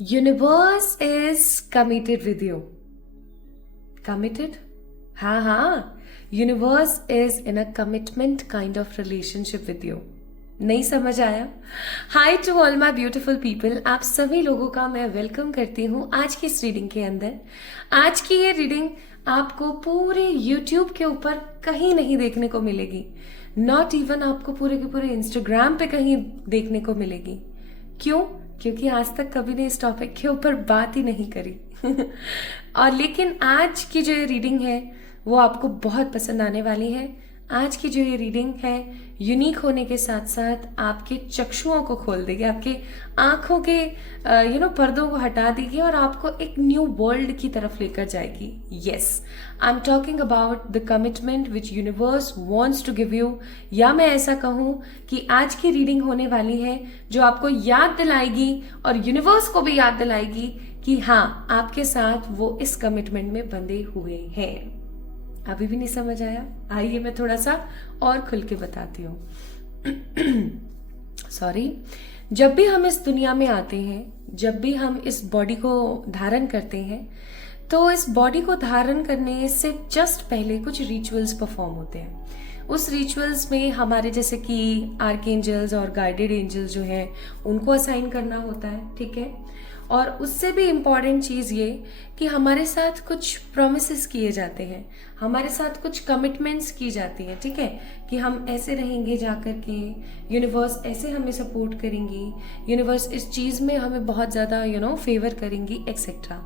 Universe is committed with you. Committed? हाँ, universe is in a commitment kind of relationship with you. नहीं समझ आया? Hi to all my beautiful people, आप सभी लोगों का मैं वेलकम करती हूँ आज की इस रीडिंग के अंदर. आज की ये रीडिंग आपको पूरे यूट्यूब के ऊपर कहीं नहीं देखने को मिलेगी. नॉट इवन आपको पूरे के पूरे इंस्टाग्राम पे कहीं देखने को मिलेगी. क्यों? क्योंकि आज तक कभी ने इस टॉपिक के ऊपर बात ही नहीं करी. और लेकिन आज की जो ये रीडिंग है वो आपको बहुत पसंद आने वाली है. आज की जो ये रीडिंग है यूनिक होने के साथ साथ आपके चक्षुओं को खोल देगी, आपके आंखों के पर्दों को हटा देगी और आपको एक न्यू वर्ल्ड की तरफ लेकर जाएगी. Yes, I am talking about the commitment which universe wants to give you. या मैं ऐसा कहूँ कि आज की रीडिंग होने वाली है जो आपको याद दिलाएगी और यूनिवर्स को भी याद दिलाएगी कि हाँ, आपके साथ वो इस कमिटमेंट में बंधे हुए हैं. अभी भी नहीं समझ आया? आइए मैं थोड़ा सा और खुल के बताती हूँ. सॉरी. जब भी हम इस दुनिया में आते हैं, जब भी हम इस बॉडी को धारण करते हैं, तो इस बॉडी को धारण करने से जस्ट पहले कुछ रिचुअल्स परफॉर्म होते हैं. उस रिचुअल्स में हमारे जैसे कि आर्कएंजल्स और गाइडेड एंजल्स जो हैं उनको असाइन करना होता है. ठीक है. और उससे भी इम्पॉर्टेंट चीज़ ये कि हमारे साथ कुछ प्रोमिसेस किए जाते हैं, हमारे साथ कुछ कमिटमेंट्स की जाती हैं. ठीक है, कि हम ऐसे रहेंगे जाकर के, यूनिवर्स ऐसे हमें सपोर्ट करेंगी, यूनिवर्स इस चीज़ में हमें बहुत ज़्यादा फेवर करेंगी एक्सेट्रा.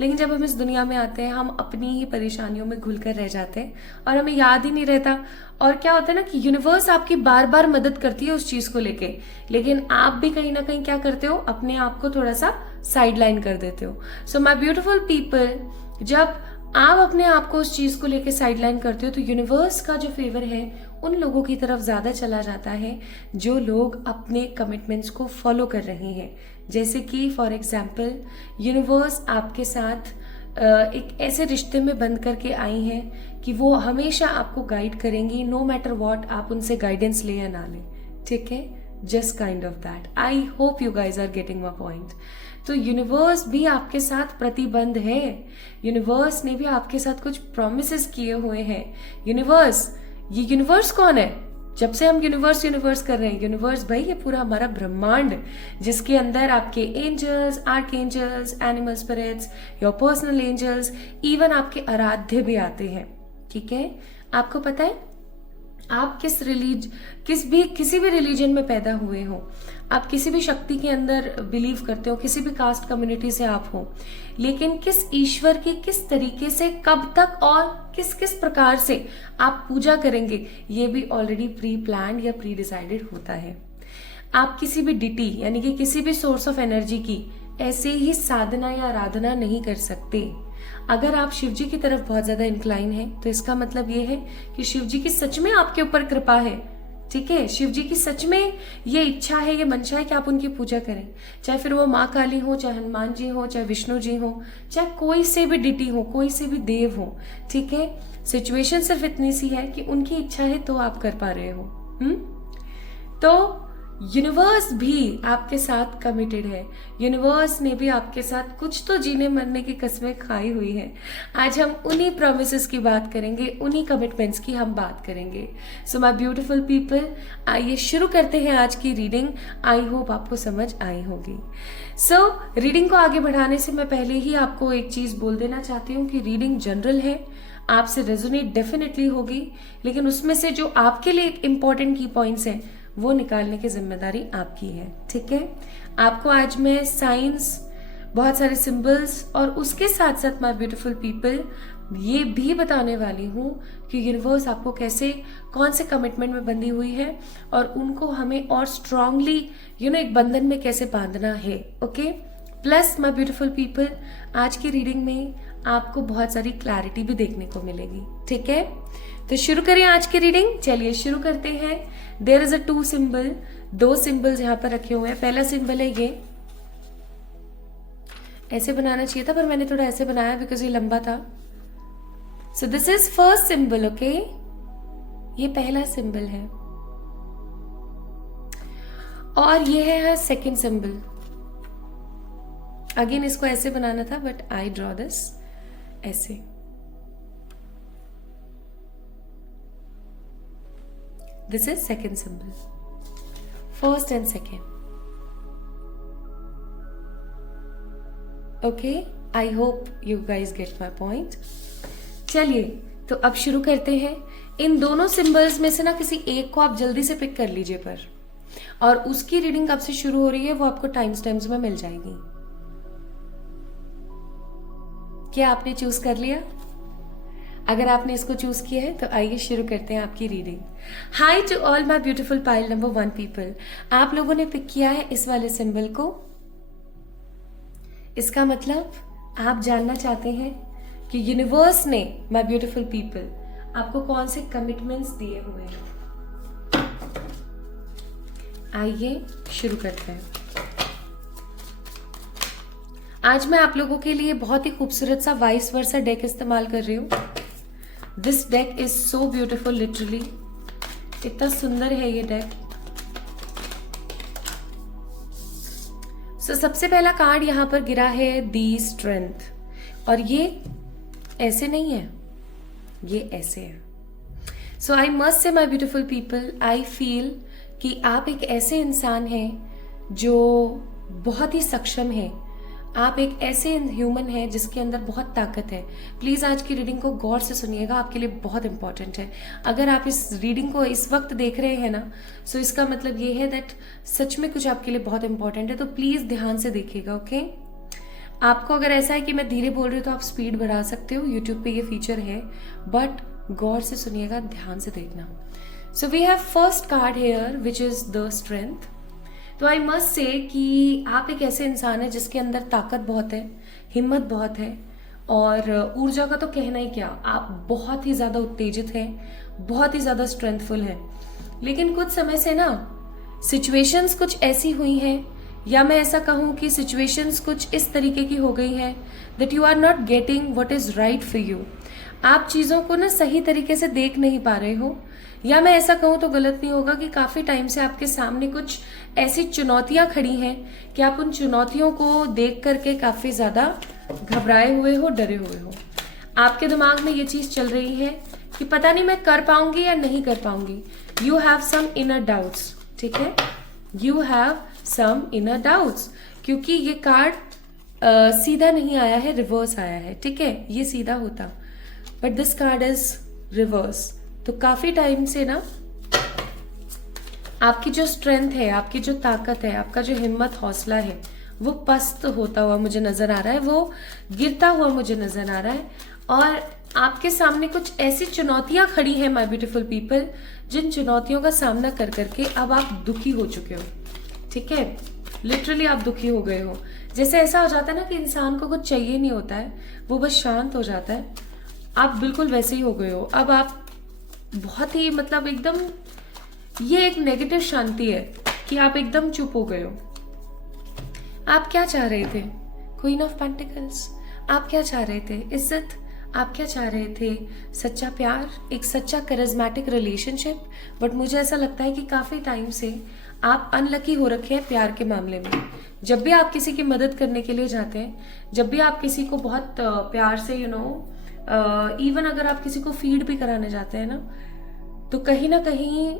लेकिन जब हम इस दुनिया में आते हैं हम अपनी ही परेशानियों में घुल कर रह जाते हैं और हमें याद ही नहीं रहता. और क्या होता है ना कि यूनिवर्स आपकी बार बार मदद करती है उस चीज़ को लेके, लेकिन आप भी कहीं ना कहीं क्या करते हो, अपने आप को थोड़ा सा साइड लाइन कर देते हो. सो माई ब्यूटिफुल पीपल, जब आप अपने आप को उस चीज को लेके साइड लाइन करते हो तो यूनिवर्स का जो फेवर है उन लोगों की तरफ ज्यादा चला जाता है जो लोग अपने कमिटमेंट्स को फॉलो कर रहे हैं. जैसे कि फॉर एग्जाम्पल यूनिवर्स आपके साथ एक ऐसे रिश्ते में बंद करके आई हैं कि वो हमेशा आपको गाइड करेंगी, नो मैटर वॉट आप उनसे गाइडेंस ले या ना ले. ठीक है, just kind of that. I hope you guys are getting my point. तो यूनिवर्स भी आपके साथ प्रतिबंध है. यूनिवर्स ने भी आपके साथ कुछ प्रोमिसेस किए हुए हैं. ये यूनिवर्स कौन है? जब से हम यूनिवर्स यूनिवर्स कर रहे हैं, यूनिवर्स भाई ये पूरा हमारा ब्रह्मांड, जिसके अंदर आपके angels, arch angels, animal spirits, your personal angels, even आपके आराध्य भी आते हैं. ठीक है, आपको पता है आप किसी भी रिलीजन में पैदा हुए हो, आप किसी भी शक्ति के अंदर बिलीव करते हो, किसी भी कास्ट कम्युनिटी से आप हो, लेकिन किस ईश्वर की किस तरीके से, कब तक और किस किस प्रकार से आप पूजा करेंगे, ये भी ऑलरेडी प्री प्लान या प्री डिसाइडेड होता है. आप किसी भी डिटी यानी कि किसी भी सोर्स ऑफ एनर्जी की ऐसे ही साधना या आराधना नहीं कर सकते. अगर आप शिव जी की तरफ बहुत ज्यादा इंक्लाइन है तो इसका मतलब ये है कि शिव जी की सच में आपके ऊपर कृपा है. ठीक है, शिव जी की सच में ये इच्छा है, ये मंशा है कि आप उनकी पूजा करें. चाहे फिर वो माँ काली हो, चाहे हनुमान जी हो, चाहे विष्णु जी हो, चाहे कोई से भी डिटी हो, कोई से भी देव हो. ठीक है, सिचुएशन सिर्फ इतनी सी है कि उनकी इच्छा है तो आप कर पा रहे हो. तो यूनिवर्स भी आपके साथ कमिटेड है. यूनिवर्स ने भी आपके साथ कुछ तो जीने मरने की कस्में खाई हुई है. आज हम उन्हीं प्रोमिसेस की बात करेंगे, उन्हीं कमिटमेंट्स की हम बात करेंगे. सो माय ब्यूटीफुल पीपल, आइए शुरू करते हैं आज की रीडिंग. आई होप आपको समझ आई होगी. सो रीडिंग को आगे बढ़ाने से मैं पहले ही आपको एक चीज बोल देना चाहती हूँ कि रीडिंग जनरल है, आपसे रेजोनेट डेफिनेटली होगी, लेकिन उसमें से जो आपके लिए इंपॉर्टेंट की पॉइंट्स हैं वो निकालने की जिम्मेदारी आपकी है. ठीक है, आपको आज मैं साइंस, बहुत सारे सिंबल्स और उसके साथ साथ माय ब्यूटीफुल पीपल ये भी बताने वाली हूँ कि यूनिवर्स आपको कैसे, कौन से कमिटमेंट में बंधी हुई है और उनको हमें और स्ट्रांगली एक बंधन में कैसे बांधना है. Okay, plus my beautiful people आज की रीडिंग में आपको बहुत सारी क्लैरिटी भी देखने को मिलेगी. ठीक है, तो शुरू करें आज की रीडिंग. चलिए शुरू करते हैं. There is a 2 symbol, 2 symbols यहाँ पर रखे हुए हैं. पहला सिंबल है ये, ऐसे बनाना चाहिए था पर मैंने थोड़ा ऐसे बनाया बिकॉज ये लंबा था. So this is first symbol. Okay, ये पहला सिंबल है और ये है सेकंड सिंबल. अगेन इसको ऐसे बनाना था बट आई ड्रॉ दिस ऐसे। This is second symbol, first and second. Okay, I hope you guys get my point. चलिए तो अब शुरू करते हैं। इन दोनों सिंबल्स में से ना किसी एक को आप जल्दी से पिक कर लीजिए पर, और उसकी रीडिंग कब से शुरू हो रही है वो आपको टाइम स्टैम्प्स में मिल जाएगी। क्या आपने चूज कर लिया? अगर आपने इसको चूज किया है तो आइए शुरू करते हैं आपकी reading. Hi to all my beautiful pile number 1 people. आप लोगों ने पिक किया है इस वाले सिंबल को। इसका मतलब आप जानना चाहते हैं कि यूनिवर्स ने माय ब्यूटीफुल पीपल आपको कौन से कमिटमेंट्स दिए हुए हैं। आइए शुरू करते हैं। आज मैं आप लोगों के लिए बहुत ही खूबसूरत सा वाइस वर्सा डेक इस्तेमाल कर रही हूँ। This deck is so beautiful, literally इतना सुंदर है ये डेक। सबसे पहला कार्ड यहां पर गिरा है दी स्ट्रेंथ, और ये ऐसे नहीं है, ये ऐसे है। सो आई मस्ट से माई ब्यूटिफुल पीपल, आई फील कि आप एक ऐसे इंसान हैं जो बहुत ही सक्षम है। आप एक ऐसे ह्यूमन हैं जिसके अंदर बहुत ताकत है। प्लीज़ आज की रीडिंग को गौर से सुनिएगा, आपके लिए बहुत इंपॉर्टेंट है। अगर आप इस रीडिंग को इस वक्त देख रहे हैं ना, सो इसका मतलब ये है दैट सच में कुछ आपके लिए बहुत इंपॉर्टेंट है। तो प्लीज़ ध्यान से देखिएगा, ओके? आपको अगर ऐसा है कि मैं धीरे बोल रही हूँ तो आप स्पीड बढ़ा सकते हो, यूट्यूब पे ये फीचर है, बट गौर से सुनिएगा, ध्यान से देखना। So we have first card here which is the strength. तो आई मस्ट से कि आप एक ऐसे इंसान हैं जिसके अंदर ताकत बहुत है, हिम्मत बहुत है, और ऊर्जा का तो कहना ही क्या। आप बहुत ही ज़्यादा उत्तेजित हैं, बहुत ही ज़्यादा स्ट्रेंथफुल हैं। लेकिन कुछ समय से ना सिचुएशंस कुछ ऐसी हुई हैं, या मैं ऐसा कहूँ कि सिचुएशंस कुछ इस तरीके की हो गई हैं that you are not getting what is right for you. आप चीज़ों को ना सही तरीके से देख नहीं पा रहे हो, या मैं ऐसा कहूँ तो गलत नहीं होगा कि काफ़ी टाइम से आपके सामने कुछ ऐसी चुनौतियाँ खड़ी हैं कि आप उन चुनौतियों को देख करके काफ़ी ज़्यादा घबराए हुए हो, डरे हुए हो। आपके दिमाग में ये चीज़ चल रही है कि पता नहीं मैं कर पाऊंगी या नहीं कर पाऊंगी। You have some inner doubts, ठीक है? You have some inner doubts, क्योंकि ये कार्ड सीधा नहीं आया है, रिवर्स आया है, ठीक है? ये सीधा होता, but this card is reverse. तो काफी टाइम से ना आपकी जो स्ट्रेंथ है, आपकी जो ताकत है, आपका जो हिम्मत हौसला है, वो पस्त होता हुआ मुझे नजर आ रहा है, वो गिरता हुआ मुझे नजर आ रहा है। और आपके सामने कुछ ऐसी चुनौतियां खड़ी हैं माय ब्यूटीफुल पीपल, जिन चुनौतियों का सामना कर करके अब आप दुखी हो चुके हो, ठीक है? लिटरली आप दुखी हो गए हो। जैसे ऐसा हो जाता है ना कि इंसान को कुछ चाहिए नहीं होता है, वो बस शांत हो जाता है। आप बिल्कुल वैसे ही हो गए हो। अब आप बहुत ही मतलब एकदम, ये एक नेगेटिव शांति है कि आप एकदम चुप हो गए हो। आप क्या चाह रहे थे? Queen of pentacles. आप क्या चाह रहे थे? इज्जत। आप क्या चाह रहे थे? सच्चा प्यार, एक सच्चा करिज्मेटिक रिलेशनशिप। बट मुझे ऐसा लगता है कि काफी टाइम से आप अनलकी हो रखे हैं प्यार के मामले में। जब भी आप किसी की मदद करने के लिए जाते हैं, जब भी आप किसी को बहुत प्यार से इवन अगर आप किसी को फीड भी कराने जाते हैं ना, तो कहीं ना कहीं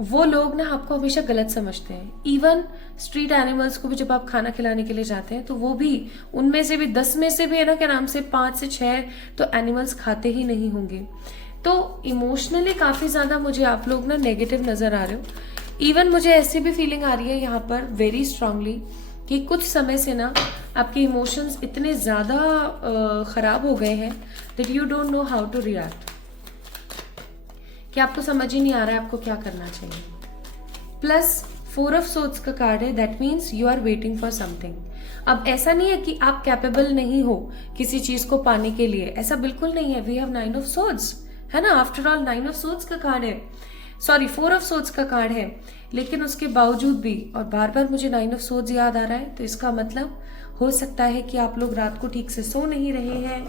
वो लोग ना आपको हमेशा गलत समझते हैं। इवन स्ट्रीट एनिमल्स को भी जब आप खाना खिलाने के लिए जाते हैं, तो वो भी उनमें से भी 10 में से भी है ना, क्या नाम से 5 से 6 तो एनिमल्स खाते ही नहीं होंगे। तो इमोशनली काफी ज्यादा मुझे आप लोग ना नेगेटिव नजर आ रहे हो। इवन मुझे ऐसी भी फीलिंग आ रही है यहाँ पर वेरी स्ट्रांगली कि कुछ समय से ना आपके इमोशंस इतने ज़्यादा ख़राब हो गए हैं that you don't know how to react, कि आपको समझ ही नहीं आ रहा है आपको क्या करना चाहिए। प्लस 4 ऑफ सोर्ड्स का कार्ड है, that means you are waiting for something. अब ऐसा नहीं है कि आप कैपेबल नहीं हो किसी चीज़ को पाने के लिए, ऐसा बिल्कुल नहीं है। वी हैव 9 ऑफ सोर्ड्स, है ना? आफ्टर ऑल 9 ऑफ सोर्ड्स का कार्ड है, सॉरी 4 ऑफ सोर्ड्स का कार्ड है। लेकिन उसके बावजूद भी, और बार बार मुझे 9 ऑफ सोर्ड्स याद आ रहा है, तो इसका मतलब हो सकता है कि आप लोग रात को ठीक से सो नहीं रहे हैं,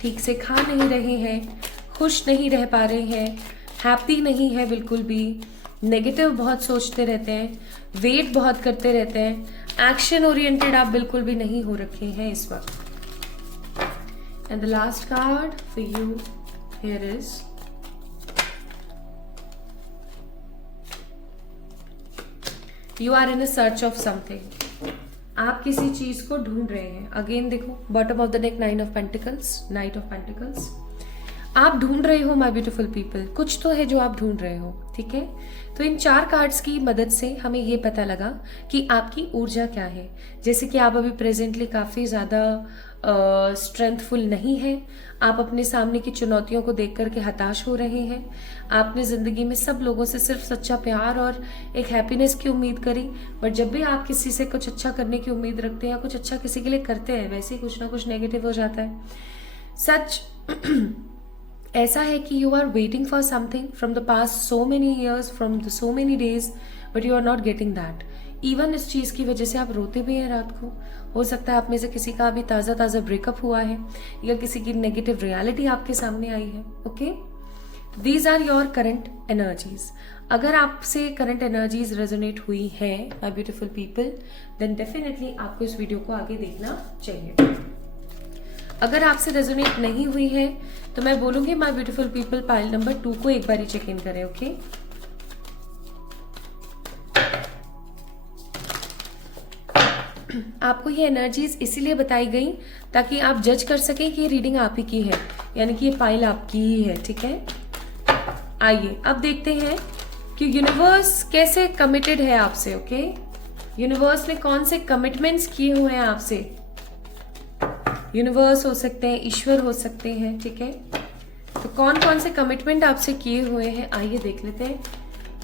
ठीक से खा नहीं रहे हैं, खुश नहीं रह पा रहे हैं, हैप्पी नहीं है बिल्कुल भी, नेगेटिव बहुत सोचते रहते हैं, वेट बहुत करते रहते हैं, एक्शन ओरिएंटेड आप बिल्कुल भी नहीं हो रखे हैं इस वक्त। And the last card for you here is you are in a search of something. आप किसी चीज को ढूंढ रहे हैं। अगेन देखो, bottom of the deck nine of pentacles, knight of pentacles. आप ढूंढ रहे हो माय ब्यूटीफुल पीपल, कुछ तो है जो आप ढूंढ रहे हो, ठीक है। तो इन 4 कार्ड्स की मदद से हमें ये पता लगा कि आपकी ऊर्जा क्या है। जैसे कि आप अभी प्रेजेंटली काफी ज्यादा स्ट्रेंथफुल नहीं है, आप अपने सामने की चुनौतियों को देख करके हताश हो रहे हैं। आपने जिंदगी में सब लोगों से सिर्फ सच्चा प्यार और एक हैप्पीनेस की उम्मीद करी, बट जब भी आप किसी से कुछ अच्छा करने की उम्मीद रखते हैं या कुछ अच्छा किसी के लिए करते हैं, वैसे ही कुछ ना कुछ नेगेटिव हो जाता है। सच ऐसा है कि you are waiting for something from the past so many years, from the so many days, but you are not getting that. Even इस चीज की वजह से आप रोते भी हैं रात को। हो सकता है आप में से किसी का अभी ताजा ताजा ब्रेकअप हुआ है या किसी की नेगेटिव रियलिटी आपके सामने आई है। Okay, these are your current energies. अगर आपसे करंट एनर्जीज रेजोनेट हुई है my beautiful people, then definitely आपको इस वीडियो को आगे देखना चाहिए। अगर आपसे रेजोनेट नहीं हुई है तो मैं बोलूंगी my beautiful people pile number 2 को एक बारी चेक इन करें। ओके, आपको ये एनर्जीज इसीलिए बताई गई ताकि आप जज कर सकें कि ये रीडिंग आप ही की है, यानी कि ये पाइल आपकी ही है, ठीक है। आइए अब देखते हैं कि यूनिवर्स कैसे कमिटेड है आपसे। ओके, यूनिवर्स ने कौन से कमिटमेंट्स किए हुए हैं आपसे। यूनिवर्स हो सकते हैं, ईश्वर हो सकते हैं, ठीक है। तो कौन कौन से कमिटमेंट आपसे किए हुए हैं, आइए देख लेते हैं।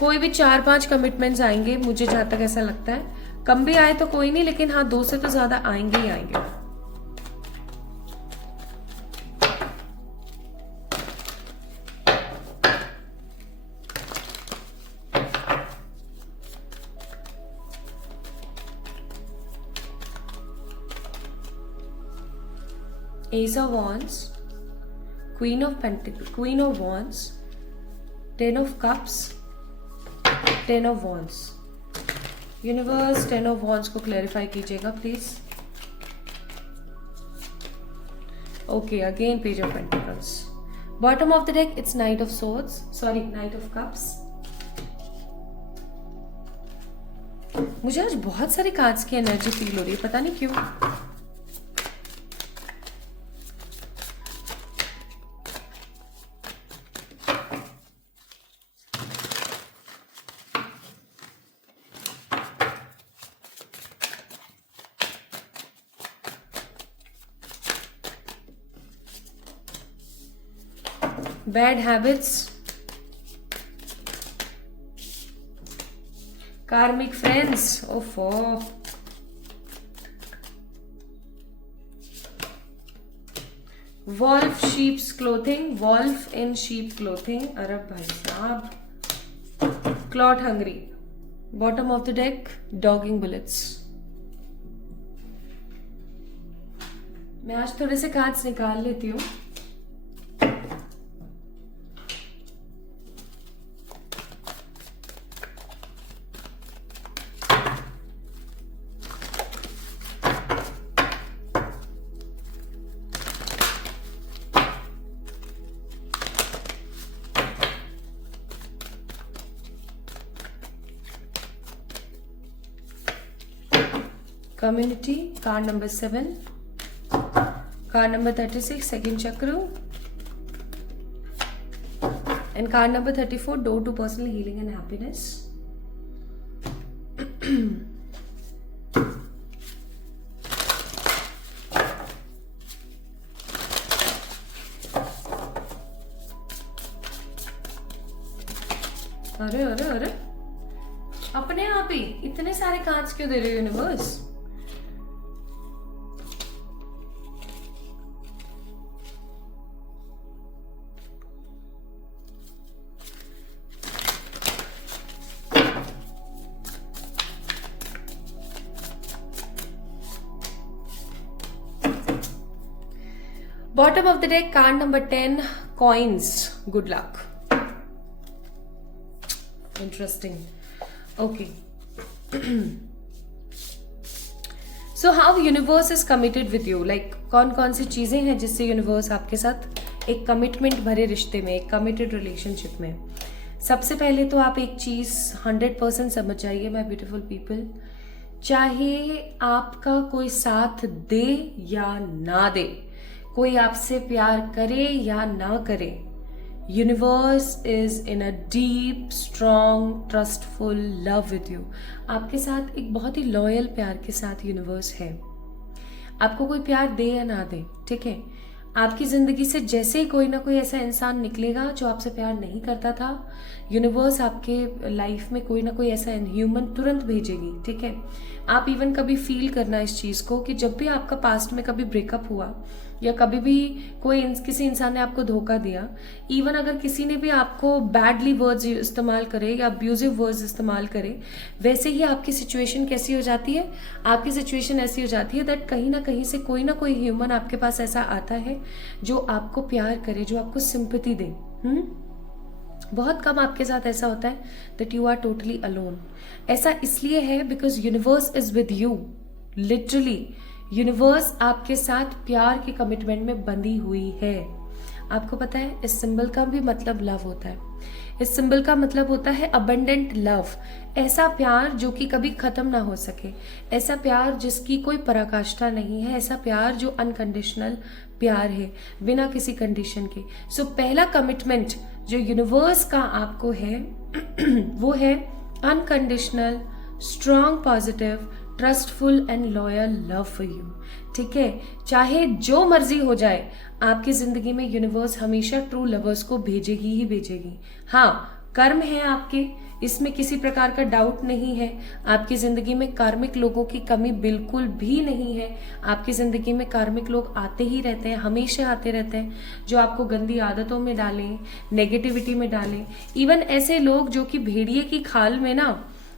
कोई भी 4-5 कमिटमेंट्स आएंगे, मुझे जहां तक ऐसा लगता है। कम भी आए तो कोई नहीं, लेकिन हाँ 2 से तो ज्यादा आएंगे ही आएंगे। Ace of Wands, Queen of Pentacles, Queen of Wands, 10 of Cups, 10 of Wands। Universe 10 of Wands को क्लैरिफाई कीजिएगा please. Okay, again page of pentacles. Bottom of the deck it's night of swords, sorry night of cups. मुझे आज बहुत सारे cards की energy feel हो रही है, पता नहीं क्यों। बैड हैबिट्स, कार्मिक फ्रेंड्स, ओफो, wolf sheeps clothing, wolf in sheep clothing, अरे भाई साहब, clot hungry. Bottom of the deck डॉगिंग bullets. मैं आज थोड़े से कार्ड्स निकाल लेती हूँ। Community, card number 7, card number 36, second chakra, and card number 34, door to personal healing and happiness. अरे अरे अरे, अपने आप ही इतने सारे कार्ड्स क्यों दे रहे हो universe. Bottom of the deck, card number 10, coins, good luck. Interesting. Okay. So how universe is committed with you? Like कौन कौन सी चीजें हैं जिससे यूनिवर्स आपके साथ एक कमिटमेंट भरे रिश्ते में, एक कमिटेड रिलेशनशिप में? सबसे पहले तो आप एक चीज 100% समझ जाइए माय ब्यूटीफुल पीपल, चाहे आपका कोई साथ दे या ना दे, कोई आपसे प्यार करे या ना करे, universe is in a deep strong trustful love with you. आपके साथ एक बहुत ही लॉयल प्यार के साथ यूनिवर्स है। आपको कोई प्यार दे या ना दे, ठीक है, आपकी जिंदगी से जैसे ही कोई ना कोई ऐसा इंसान निकलेगा जो आपसे प्यार नहीं करता था, यूनिवर्स आपके लाइफ में कोई ना कोई ऐसा ह्यूमन तुरंत भेजेगी, ठीक है। आप इवन कभी फील करना इस चीज को कि जब भी आपका पास्ट में कभी ब्रेकअप हुआ या कभी भी किसी इंसान ने आपको धोखा दिया, इवन अगर किसी ने भी आपको बैडली वर्ड्स इस्तेमाल करे या अब्यूजिव वर्ड्स इस्तेमाल करे, वैसे ही आपकी सिचुएशन कैसी हो जाती है, आपकी सिचुएशन ऐसी हो जाती है दैट कहीं ना कहीं से कोई ना कोई ह्यूमन आपके पास ऐसा आता है जो आपको प्यार करे, जो आपको सिंपैथी दे। बहुत कम आपके साथ ऐसा होता है that you are totally alone. ऐसा इसलिए है because universe is with you. Literally universe आपके साथ प्यार के कमिटमेंट में बंधी हुई है। आपको पता है इस सिंबल का भी मतलब लव होता है। इस सिंबल का मतलब होता है अबंडेंट लव, ऐसा प्यार जो कि कभी खत्म ना हो सके, ऐसा प्यार जिसकी कोई पराकाष्ठा नहीं है, ऐसा प्यार जो अनकंडीशनल प्यार है बिना किसी कंडीशन के। सो पहला कमिटमेंट जो यूनिवर्स का आपको है वो है unconditional strong positive trustful and loyal love for you, ठीक है। चाहे जो मर्जी हो जाए आपकी जिंदगी में यूनिवर्स हमेशा ट्रू लवर्स को भेजेगी ही भेजेगी। हाँ, कर्म है आपके, इसमें किसी प्रकार का डाउट नहीं है। आपकी जिंदगी में कार्मिक लोगों की कमी बिल्कुल भी नहीं है। आपकी जिंदगी में कार्मिक लोग आते ही रहते हैं, हमेशा आते रहते हैं, जो आपको गंदी आदतों में डालें, नेगेटिविटी में डालें। इवन ऐसे लोग जो कि भेड़िए की खाल में ना,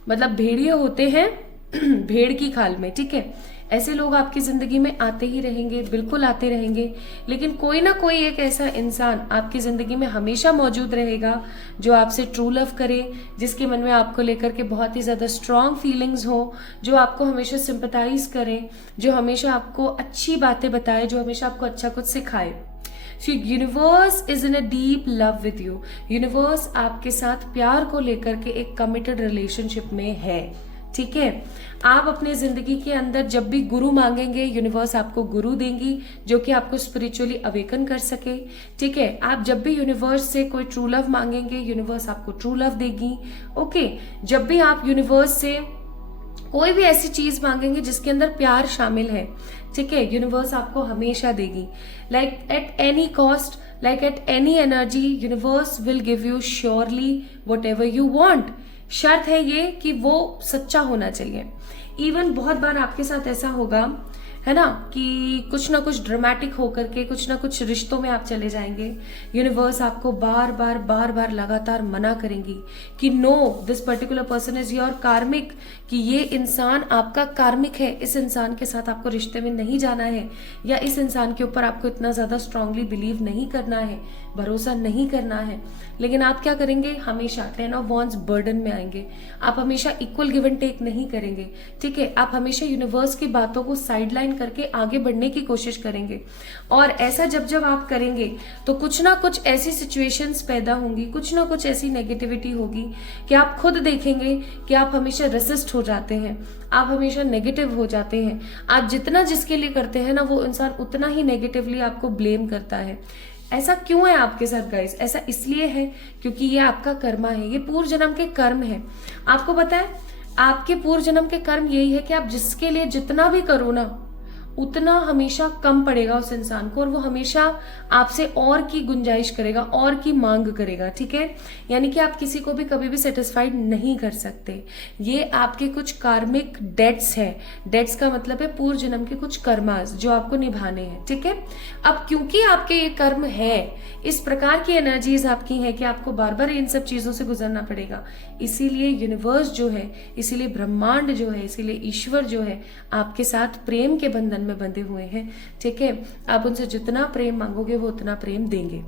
मतलब भेड़िए होते हैं भेड़ की खाल में, ठीक है, ऐसे लोग आपकी जिंदगी में आते ही रहेंगे, बिल्कुल आते रहेंगे। लेकिन कोई ना कोई एक ऐसा इंसान आपकी जिंदगी में हमेशा मौजूद रहेगा जो आपसे ट्रू लव करे, जिसके मन में आपको लेकर के बहुत ही ज्यादा स्ट्रॉन्ग फीलिंग्स हो, जो आपको हमेशा सिंपैथाइज करे, जो हमेशा आपको अच्छी बातें बताए, जो हमेशा आपको अच्छा कुछ सिखाए। So universe is in a deep love with you. Universe आपके साथ प्यार को लेकर के एक कमिटेड रिलेशनशिप में है, ठीक है। आप अपने जिंदगी के अंदर जब भी गुरु मांगेंगे, यूनिवर्स आपको गुरु देंगी जो कि आपको स्पिरिचुअली अवेकन कर सके, ठीक है। आप जब भी यूनिवर्स से कोई ट्रू लव मांगेंगे, यूनिवर्स आपको ट्रू लव देगी, ओके। जब भी आप यूनिवर्स से कोई भी ऐसी चीज मांगेंगे जिसके अंदर प्यार शामिल है, ठीक है, यूनिवर्स आपको हमेशा देगी। Like at any cost, like at any energy, universe will give you surely what ever you want. शर्त है ये कि वो सच्चा होना चाहिए। इवन बहुत बार आपके साथ ऐसा होगा, है ना, कि कुछ ना कुछ ड्रामेटिक होकर के कुछ ना कुछ रिश्तों में आप चले जाएंगे, यूनिवर्स आपको बार बार लगातार मना करेंगी कि no, this particular person is your karmic, कि ये इंसान आपका कार्मिक है, इस इंसान के साथ आपको रिश्ते में नहीं जाना है, या इस इंसान के ऊपर आपको इतना ज्यादा स्ट्रांगली बिलीव नहीं करना है, भरोसा नहीं करना है। लेकिन आप क्या करेंगे, हमेशा 10 ऑफ वॉन्ड्स बर्डन में आएंगे। आप हमेशा इक्वल गिव एंड टेक नहीं करेंगे, ठीक है। आप हमेशा यूनिवर्स की बातों को साइडलाइन करके आगे बढ़ने की कोशिश करेंगे। और ऐसा जब आप करेंगे तो कुछ ना कुछ ऐसी सिचुएशंस पैदा होंगी, कुछ ना कुछ ऐसी नेगेटिविटी होगी कि आप खुद देखेंगे कि आप हमेशा रेसिस्ट हो जाते हैं, आप हमेशा नेगेटिव हो जाते हैं। आप जितना जिसके लिए करते हैं ना, वो इंसान उतना ही नेगेटिवली आपको ब्लेम करता है। ऐसा क्यों है आपके साथ गाइस? ऐसा इसलिए है क्योंकि ये आपका कर्मा है, ये पूर्व जन्म के कर्म है। आपको पता है आपके पूर्व जन्म के कर्म यही है कि आप जिसके लिए जितना भी करो ना, उतना हमेशा कम पड़ेगा उस इंसान को, और वो हमेशा आपसे और की गुंजाइश करेगा, और की मांग करेगा, ठीक है। यानी कि आप किसी को भी कभी भी सेटिस्फाइड नहीं कर सकते। ये आपके कुछ कार्मिक डेट्स हैं। डेट्स का मतलब है पूर्व जन्म के कुछ कर्मास जो आपको निभाने हैं, ठीक है। अब क्योंकि आपके ये कर्म है, इस प्रकार की एनर्जीज आपकी हैं कि आपको बार बार इन सब चीजों से गुजरना पड़ेगा। इसीलिए यूनिवर्स जो है, इसीलिए ब्रह्मांड जो है, इसीलिए ईश्वर जो है आपके साथ प्रेम के बंधन में बंधे हुए हैं, ठीक है। आप उनसे जितना प्रेम मांगोगे वो उतना प्रेम देंगे।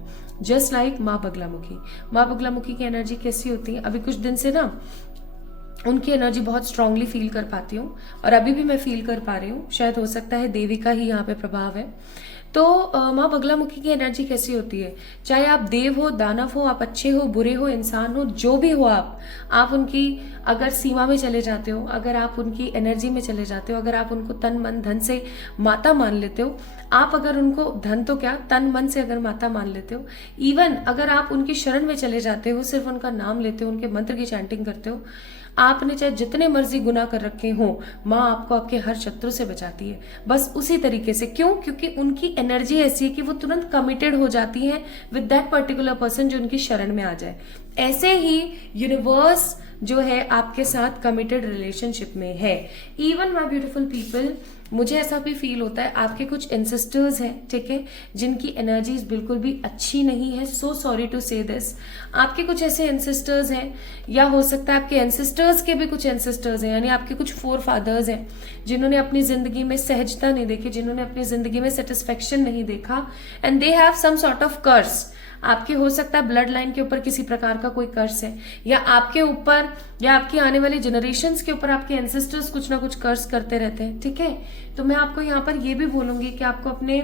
जस्ट लाइक माँ बगलामुखी। माँ बगलामुखी की एनर्जी कैसी होती है, अभी कुछ दिन से ना उनकी एनर्जी बहुत स्ट्रांगली फील कर पाती हूँ, और अभी भी मैं फील कर पा रही हूँ, शायद हो सकता है देवी का ही यहाँ पे प्रभाव है। तो माँ बगलामुखी की एनर्जी कैसी होती है, चाहे आप देव हो, दानव हो, आप अच्छे हो, बुरे हो, इंसान हो, जो भी हो आप उनकी अगर सीमा में चले जाते हो, अगर आप उनकी एनर्जी में चले जाते हो, अगर आप उनको तन मन धन से माता मान लेते हो, आप अगर उनको धन तो क्या तन मन से अगर माता मान लेते हो, इवन अगर आप उनकी शरण में चले जाते हो, सिर्फ उनका नाम लेते हो, उनके मंत्र की चैंटिंग करते हो, आपने चाहे जितने मर्जी गुनाह कर रखे हो, माँ आपको आपके हर शत्रु से बचाती है। बस उसी तरीके से, क्यों? क्योंकि उनकी एनर्जी ऐसी है कि वो तुरंत कमिटेड हो जाती है विद दैट पर्टिकुलर पर्सन जो उनकी शरण में आ जाए। ऐसे ही यूनिवर्स जो है आपके साथ कमिटेड रिलेशनशिप में है। इवन माय ब्यूटीफुल पीपल, मुझे ऐसा भी फील होता है आपके कुछ एंसेस्टर्स हैं, ठीक है, जिनकी एनर्जीज बिल्कुल भी अच्छी नहीं है। सो सॉरी टू से दिस, आपके कुछ ऐसे एंसेस्टर्स हैं, या हो सकता है आपके एंसेस्टर्स के भी कुछ एंसेस्टर्स हैं, यानी आपके कुछ फोर फादर्स हैं जिन्होंने अपनी जिंदगी में सहजता नहीं देखी, जिन्होंने अपनी जिंदगी में सेटिस्फेक्शन नहीं देखा, and they have some sort of curse. आपके हो सकता है ब्लड लाइन के ऊपर किसी प्रकार का कोई कर्ज है, या आपके ऊपर या आपकी आने वाले जनरेशन्स के ऊपर आपके एंसेस्टर्स कुछ ना कुछ कर्ज करते रहते हैं, ठीक है। तो मैं आपको यहाँ पर ये भी बोलूंगी कि आपको अपने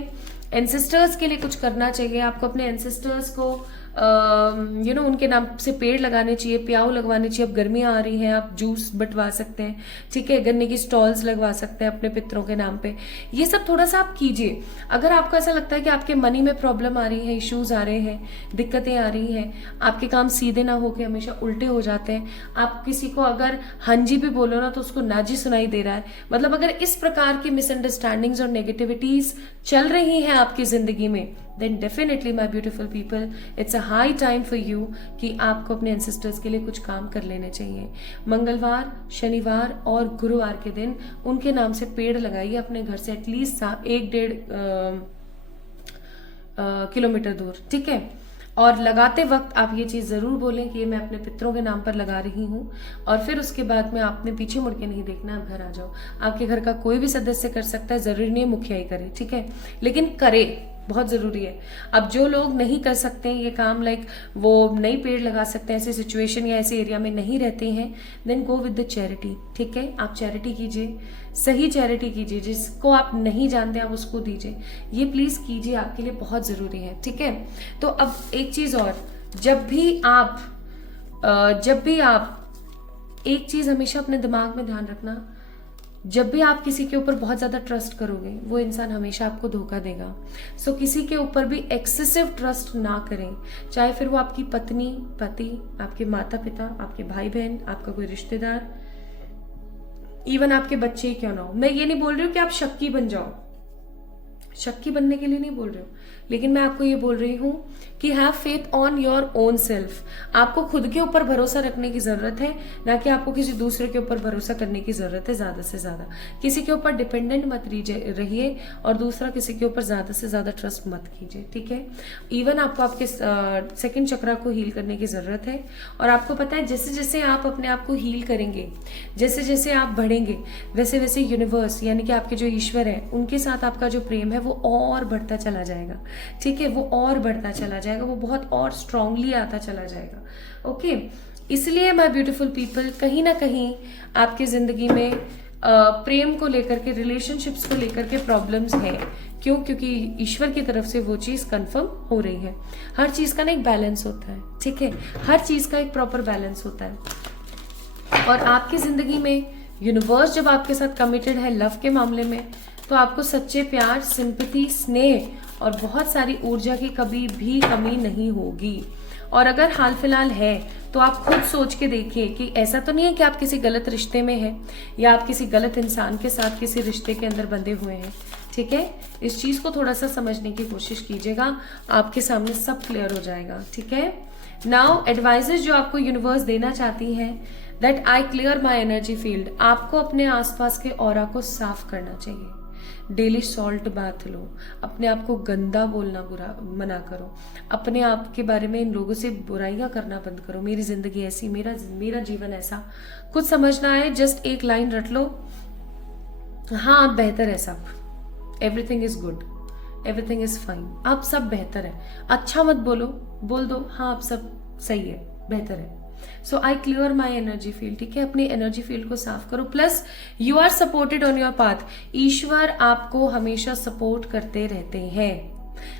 एंसेस्टर्स के लिए कुछ करना चाहिए। आपको अपने एंसेस्टर्स को उनके नाम से पेड़ लगाने चाहिए, प्याऊ लगवाने चाहिए। अब गर्मियां आ रही हैं, आप जूस बंटवा सकते हैं, ठीक है, गन्ने की स्टॉल्स लगवा सकते हैं अपने पितरों के नाम पे। ये सब थोड़ा सा आप कीजिए। अगर आपको ऐसा लगता है कि आपके मनी में प्रॉब्लम आ रही है, इश्यूज आ रहे हैं, दिक्कतें आ रही हैं, आपके काम सीधे ना होके हमेशा उल्टे हो जाते हैं, आप किसी को अगर हाँ जी भी बोलो ना तो उसको ना जी सुनाई दे रहा है, मतलब अगर इस प्रकार की मिसअंडरस्टैंडिंग्स और नेगेटिविटीज चल रही हैं आपकी जिंदगी में, then definitely my beautiful people, it's a high time for you कि आपको अपने ancestors के लिए कुछ काम कर लेने चाहिए। मंगलवार, शनिवार और गुरुवार के दिन उनके नाम से पेड़ लगाइए अपने घर से एटलीस्ट 1-1.5 किलोमीटर दूर, ठीक है। और लगाते वक्त आप ये चीज जरूर बोलें कि ये मैं अपने पितरों के नाम पर लगा रही हूँ, और फिर उसके बाद में आपने पीछे मुड़ के नहीं देखना, आप घर आ जाओ। आपके घर का कोई भी सदस्य कर सकता है, जरूरी नहीं है मुखिया ही करे, ठीक है, लेकिन करे, बहुत जरूरी है। अब जो लोग नहीं कर सकते ये काम, लाइक वो नई पेड़ लगा सकते हैं, ऐसी सिचुएशन या ऐसे एरिया में नहीं रहते हैं, then go with the charity, ठीक है। आप चैरिटी कीजिए, सही चैरिटी कीजिए, जिसको आप नहीं जानते आप उसको दीजिए, ये प्लीज कीजिए, आपके लिए बहुत जरूरी है, ठीक है। तो अब एक चीज और, जब भी आप एक चीज हमेशा अपने दिमाग में ध्यान रखना, जब भी आप किसी के ऊपर बहुत ज्यादा ट्रस्ट करोगे, वो इंसान हमेशा आपको धोखा देगा। सो किसी के ऊपर भी एक्सेसिव ट्रस्ट ना करें, चाहे फिर वो आपकी पत्नी, पति, आपके माता पिता, आपके भाई बहन, आपका कोई रिश्तेदार, इवन आपके बच्चे ही क्यों ना हो। मैं ये नहीं बोल रही हूँ कि आप शक्की बन जाओ, शक्की बनने के लिए नहीं बोल रही हूँ, लेकिन मैं आपको ये बोल रही हूँ कि have faith on your own self. आपको खुद के ऊपर भरोसा रखने की जरूरत है, ना कि आपको किसी दूसरे के ऊपर भरोसा करने की जरूरत है। ज्यादा से ज्यादा किसी के ऊपर डिपेंडेंट मत रहिए, और दूसरा किसी के ऊपर ज्यादा से ज्यादा ट्रस्ट मत कीजिए, ठीक है। इवन आपको आपके सेकंड चक्रा को हील करने की जरूरत है, और आपको पता है जैसे जैसे आप अपने आप को हील करेंगे, जैसे जैसे आप बढ़ेंगे, वैसे वैसे यूनिवर्स यानी कि आपके जो ईश्वर है उनके साथ आपका जो प्रेम है वो और बढ़ता चला जाएगा, ठीक है, वो और बढ़ता चला जाएगा, वो बहुत और स्ट्रांगली आता चला जाएगा, ओके। इसलिए माय ब्यूटीफुल पीपल, कहीं ना कहीं आपकी जिंदगी में प्रेम को लेकर के, रिलेशनशिप्स को लेकर के प्रॉब्लम्स हैं। क्यों? क्योंकि ईश्वर की तरफ से वो चीज कंफर्म हो रही है। हर चीज का ना एक बैलेंस होता है, ठीक है, हर चीज का एक प्रॉपर बैलेंस होता है। और आपकी जिंदगी में यूनिवर्स जब आपके साथ कमिटेड है लव के मामले में, तो आपको सच्चे प्यार, सिंपैथी, स्नेह और बहुत सारी ऊर्जा की कभी भी कमी नहीं होगी। और अगर हाल फिलहाल है तो आप खुद सोच के देखिए कि ऐसा तो नहीं है कि आप किसी गलत रिश्ते में हैं, या आप किसी गलत इंसान के साथ किसी रिश्ते के अंदर बंधे हुए हैं, ठीक है। इस चीज को थोड़ा सा समझने की कोशिश कीजिएगा, आपके सामने सब क्लियर हो जाएगा, ठीक है। नाउ एडवाइजेस जो आपको यूनिवर्स देना चाहती है, that I clear my energy field. आपको अपने आसपास के ऑरा को साफ करना चाहिए। डेली सॉल्ट बाथ लो, अपने आप को गंदा बोलना बुरा मना करो, अपने आप के बारे में इन लोगों से बुराइयां करना बंद करो। मेरी जिंदगी ऐसी, मेरा जीवन ऐसा, कुछ समझना है जस्ट एक लाइन रट लो, हाँ आप बेहतर है सब, everything is good, everything is fine, आप सब बेहतर है। अच्छा मत बोलो, बोल दो हाँ अब सब सही है, बेहतर है। So I clear my energy field, ठीक है, अपनी एनर्जी फील्ड को साफ करो। Plus you are supported on your path, ईश्वर आपको हमेशा सपोर्ट करते रहते हैं।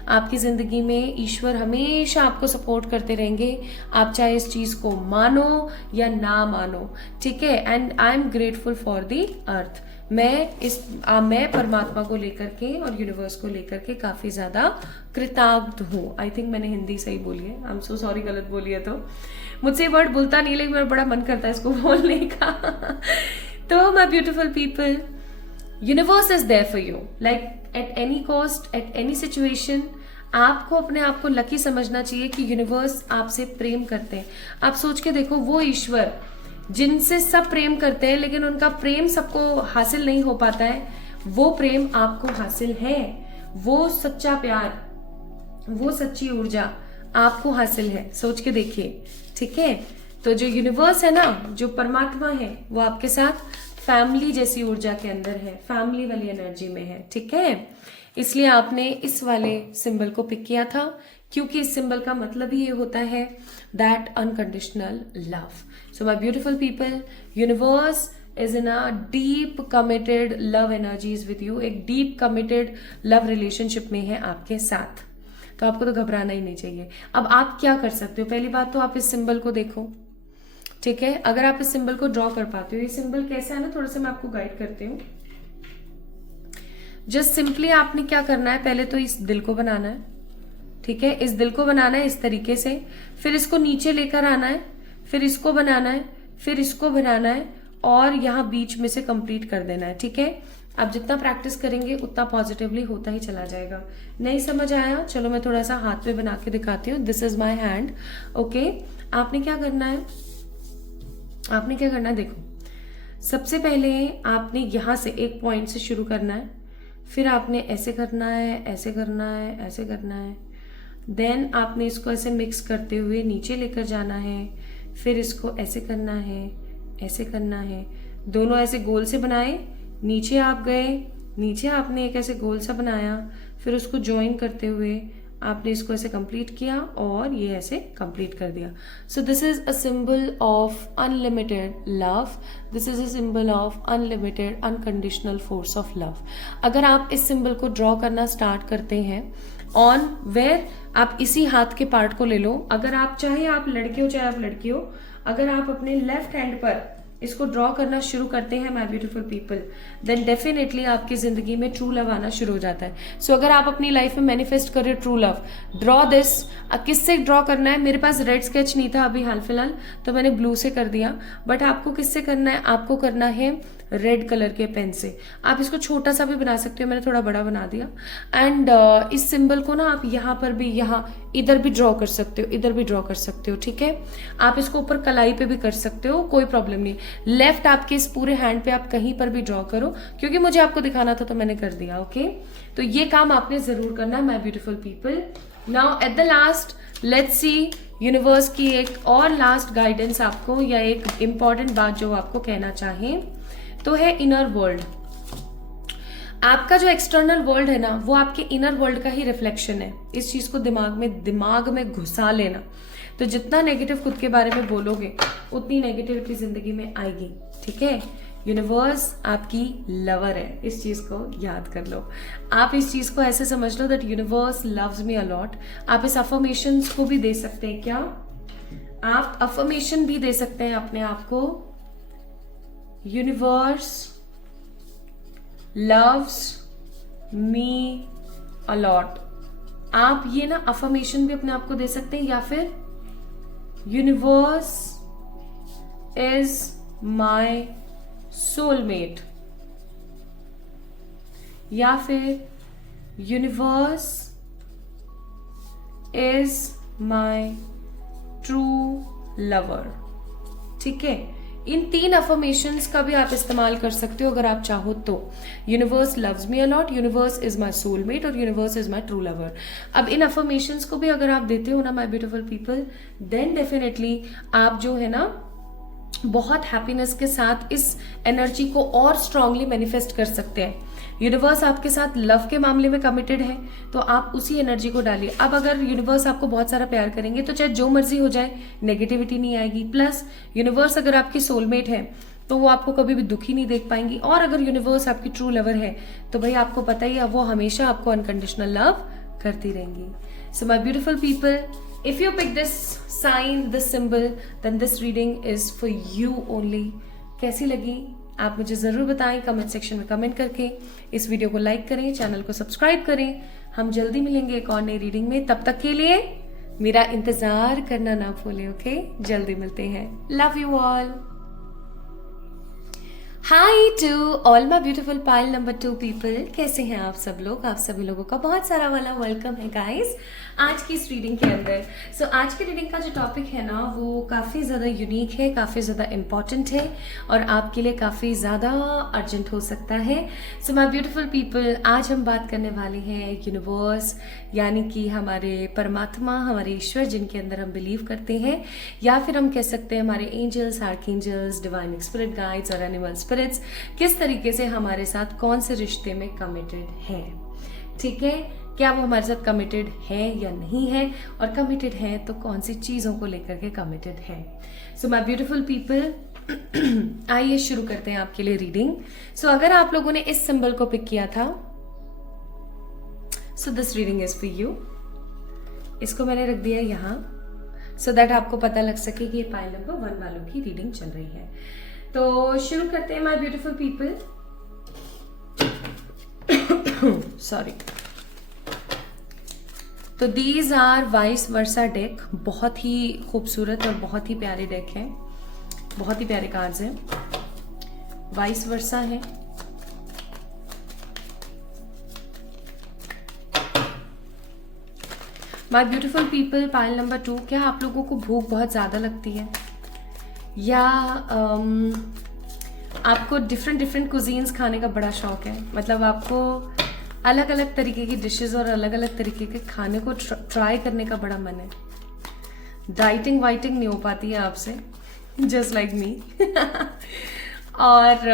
आपकी जिंदगी में ईश्वर हमेशा आपको सपोर्ट करते रहेंगे, आप चाहे इस चीज को मानो या ना मानो, ठीक है। And I am grateful for the earth, मैं परमात्मा को लेकर के और यूनिवर्स को लेकर के काफी ज्यादा कृतज्ञ हूँ। आई थिंक मैंने हिंदी सही बोली है, आई एम सो सॉरी गलत बोली है तो। मुझसे वर्ड बोलता नहीं लेकिन मेरा बड़ा मन करता है इसको बोलने का। तो my beautiful people, universe is there for you, like at any cost, at any situation. आपको अपने आप को लकी समझना चाहिए कि यूनिवर्स आपसे प्रेम करते हैं। आप सोच के देखो, वो ईश्वर जिनसे सब प्रेम करते हैं लेकिन उनका प्रेम सबको हासिल नहीं हो पाता है, वो प्रेम आपको हासिल है। वो सच्चा प्यार, वो सच्ची ऊर्जा आपको हासिल है। सोच के देखिए, ठीक है। तो जो यूनिवर्स है ना, जो परमात्मा है, वो आपके साथ फैमिली जैसी ऊर्जा के अंदर है, फैमिली वाली एनर्जी में है, ठीक है। इसलिए आपने इस वाले सिंबल को पिक किया था, क्योंकि इस सिंबल का मतलब ही ये होता है that unconditional love. So my beautiful people, universe is in a deep committed love energies with you, एक डीप कमिटेड लव रिलेशनशिप में है आपके साथ। तो आपको तो घबराना ही नहीं चाहिए। अब आप क्या कर सकते हो, पहली बात तो आप इस सिंबल को देखो, ठीक है। अगर आप इस सिंबल को ड्रॉ कर पाते हो, ये सिंबल कैसा है ना, थोड़ा सा मैं आपको गाइड करती हूँ। जस्ट सिंपली आपने क्या करना है, पहले तो इस दिल को बनाना है, ठीक है। इस दिल को बनाना है इस तरीके से, फिर इसको नीचे लेकर आना है, फिर इसको बनाना है, फिर इसको बनाना है और यहाँ बीच में से कंप्लीट कर देना है, ठीक है। आप जितना प्रैक्टिस करेंगे उतना पॉजिटिवली होता ही चला जाएगा। नहीं समझ आया, चलो मैं थोड़ा सा हाथ पे बना के दिखाती हूँ। This is my hand, okay. आपने क्या करना है, आपने क्या करना है, देखो सबसे पहले आपने यहाँ से एक पॉइंट से शुरू करना है, फिर आपने ऐसे करना है, ऐसे करना है, ऐसे करना है, देन आपने इसको ऐसे मिक्स करते हुए नीचे लेकर जाना है, फिर इसको ऐसे करना है, ऐसे करना है, दोनों ऐसे गोल से बनाए, नीचे आप गए, नीचे आपने एक ऐसे गोल सा बनाया, फिर उसको ज्वाइन करते हुए आपने इसको ऐसे कंप्लीट किया और ये ऐसे कंप्लीट कर दिया। So this is a symbol of unlimited love, this is a symbol of unlimited unconditional force of love. अगर आप इस सिंबल को ड्रॉ करना स्टार्ट करते हैं ऑन वेयर, आप इसी हाथ के पार्ट को ले लो। अगर आप चाहे आप लड़के हो चाहे आप लड़की हो, अगर आप अपने लेफ्ट हैंड पर इसको ड्रॉ करना शुरू करते हैं my beautiful people, then definitely आपकी जिंदगी में ट्रू लव आना शुरू हो जाता है। सो अगर आप अपनी लाइफ में मैनिफेस्ट कर रहे हो ट्रू लव, ड्रॉ दिस। किससे ड्रॉ करना है, मेरे पास रेड स्केच नहीं था अभी हाल फिलहाल, तो मैंने ब्लू से कर दिया, बट आपको किससे करना है, आपको करना है रेड कलर के पेन से। आप इसको छोटा सा भी बना सकते हो, मैंने थोड़ा बड़ा बना दिया। एंड इस सिंबल को ना आप यहाँ पर भी, यहाँ इधर भी ड्रॉ कर सकते हो, इधर भी ड्रॉ कर सकते हो, ठीक है। आप इसको ऊपर कलाई पे भी कर सकते हो, कोई प्रॉब्लम नहीं। लेफ्ट आपके इस पूरे हैंड पे आप कहीं पर भी ड्रॉ करो, क्योंकि मुझे आपको दिखाना था तो मैंने कर दिया, ओके। तो ये काम आपने जरूर करना है my beautiful people. Now at the last let's see universe की एक और लास्ट गाइडेंस आपको, या एक इंपॉर्टेंट बात जो आपको कहना चाहे तो है इनर वर्ल्ड। आपका जो एक्सटर्नल वर्ल्ड है ना, वो आपके इनर वर्ल्ड का ही रिफ्लेक्शन है। इस चीज को दिमाग में घुसा लेना। तो जितना नेगेटिव खुद के बारे में बोलोगे उतनी नेगेटिविटी जिंदगी में आएगी, ठीक है। यूनिवर्स आपकी लवर है, इस चीज को याद कर लो। आप इस चीज को ऐसे समझ लो that universe loves me a lot. आप इस अफर्मेशंस को भी दे सकते हैं, क्या आप अफर्मेशन भी दे सकते हैं अपने आप को, यूनिवर्स लव्स मी अलॉट। आप ये ना अफर्मेशन भी अपने आप को दे सकते हैं, या फिर यूनिवर्स इज माई सोलमेट, या फिर universe is my true lover, ठीक है। इन 3 अफर्मेशंस का भी आप इस्तेमाल कर सकते हो अगर आप चाहो तो। Universe loves me a lot, universe is my soulmate और universe is my true lover. अब इन अफर्मेशंस को भी अगर आप देते हो ना my beautiful people, then definitely आप जो है ना बहुत हैप्पीनेस के साथ इस एनर्जी को और स्ट्रांगली मैनिफेस्ट कर सकते हैं। यूनिवर्स आपके साथ लव के मामले में कमिटेड है तो आप उसी एनर्जी को डालिए। अब अगर यूनिवर्स आपको बहुत सारा प्यार करेंगे तो चाहे जो मर्जी हो जाए नेगेटिविटी नहीं आएगी। प्लस यूनिवर्स अगर आपकी सोलमेट है तो वो आपको कभी भी दुखी नहीं देख पाएंगी। और अगर यूनिवर्स आपकी ट्रू लवर है तो भाई आपको पता ही है वो हमेशा आपको अनकंडीशनल लव करती रहेंगी। So my beautiful people, if you pick this sign, this symbol, then this reading is for you only. कैसी लगी आप मुझे जरूर बताएं कमेंट सेक्शन में कमेंट करके। इस वीडियो को लाइक करें, चैनल को सब्सक्राइब करें। हम जल्दी मिलेंगे एक और नई रीडिंग में, तब तक के लिए मेरा इंतजार करना ना भूलें। ओके, जल्दी मिलते हैं। Love you all. Hi to all my beautiful pile number 2 people, कैसे हैं आप सब लोग? आप सभी लोगों का बहुत सारा वाला वेलकम है गाइस आज की इस रीडिंग के अंदर। सो आज की रीडिंग का जो टॉपिक है ना वो काफ़ी ज़्यादा यूनिक है, काफ़ी ज़्यादा इम्पॉर्टेंट है और आपके लिए काफ़ी ज़्यादा अर्जेंट हो सकता है। सो माई ब्यूटीफुल पीपल, आज हम बात करने वाले हैं यूनिवर्स, यानी कि हमारे परमात्मा, हमारे ईश्वर जिनके अंदर हम बिलीव करते हैं, या फिर हम कह सकते हैं हमारे angels, archangels, divine spirit guides और एनिमल स्पिरिट्स किस तरीके से हमारे साथ कौन से रिश्ते में कमिटेड हैं। ठीक है, क्या वो हमारे साथ कमिटेड है या नहीं है, और कमिटेड है तो कौन सी चीज़ों को लेकर के कमिटेड है। सो माय ब्यूटीफुल पीपल, आइए शुरू करते हैं आपके लिए रीडिंग। सो अगर आप लोगों ने इस सिंबल को पिक किया था, so this reading is for you. इसको मैंने रख दिया यहाँ सो दैट आपको पता लग सके कि ये पाइल नंबर 1 वालों की रीडिंग चल रही है। तो शुरू करते हैं माय ब्यूटीफुल पीपल। सॉरी। तो these are vice versa deck, बहुत ही खूबसूरत और बहुत ही प्यारे डेक हैं, बहुत ही प्यारे कार्ड्स हैं, वाइस वर्सा है। My beautiful people, pile number 2, क्या आप लोगों को भूख बहुत ज़्यादा लगती है या आपको डिफरेंट कुजीन्स खाने का बड़ा शौक है? मतलब आपको अलग अलग तरीके की डिशेस और अलग अलग तरीके के खाने को ट्राई करने का बड़ा मन है। डाइटिंग वाइटिंग नहीं हो पाती है आपसे, जस्ट लाइक मी। और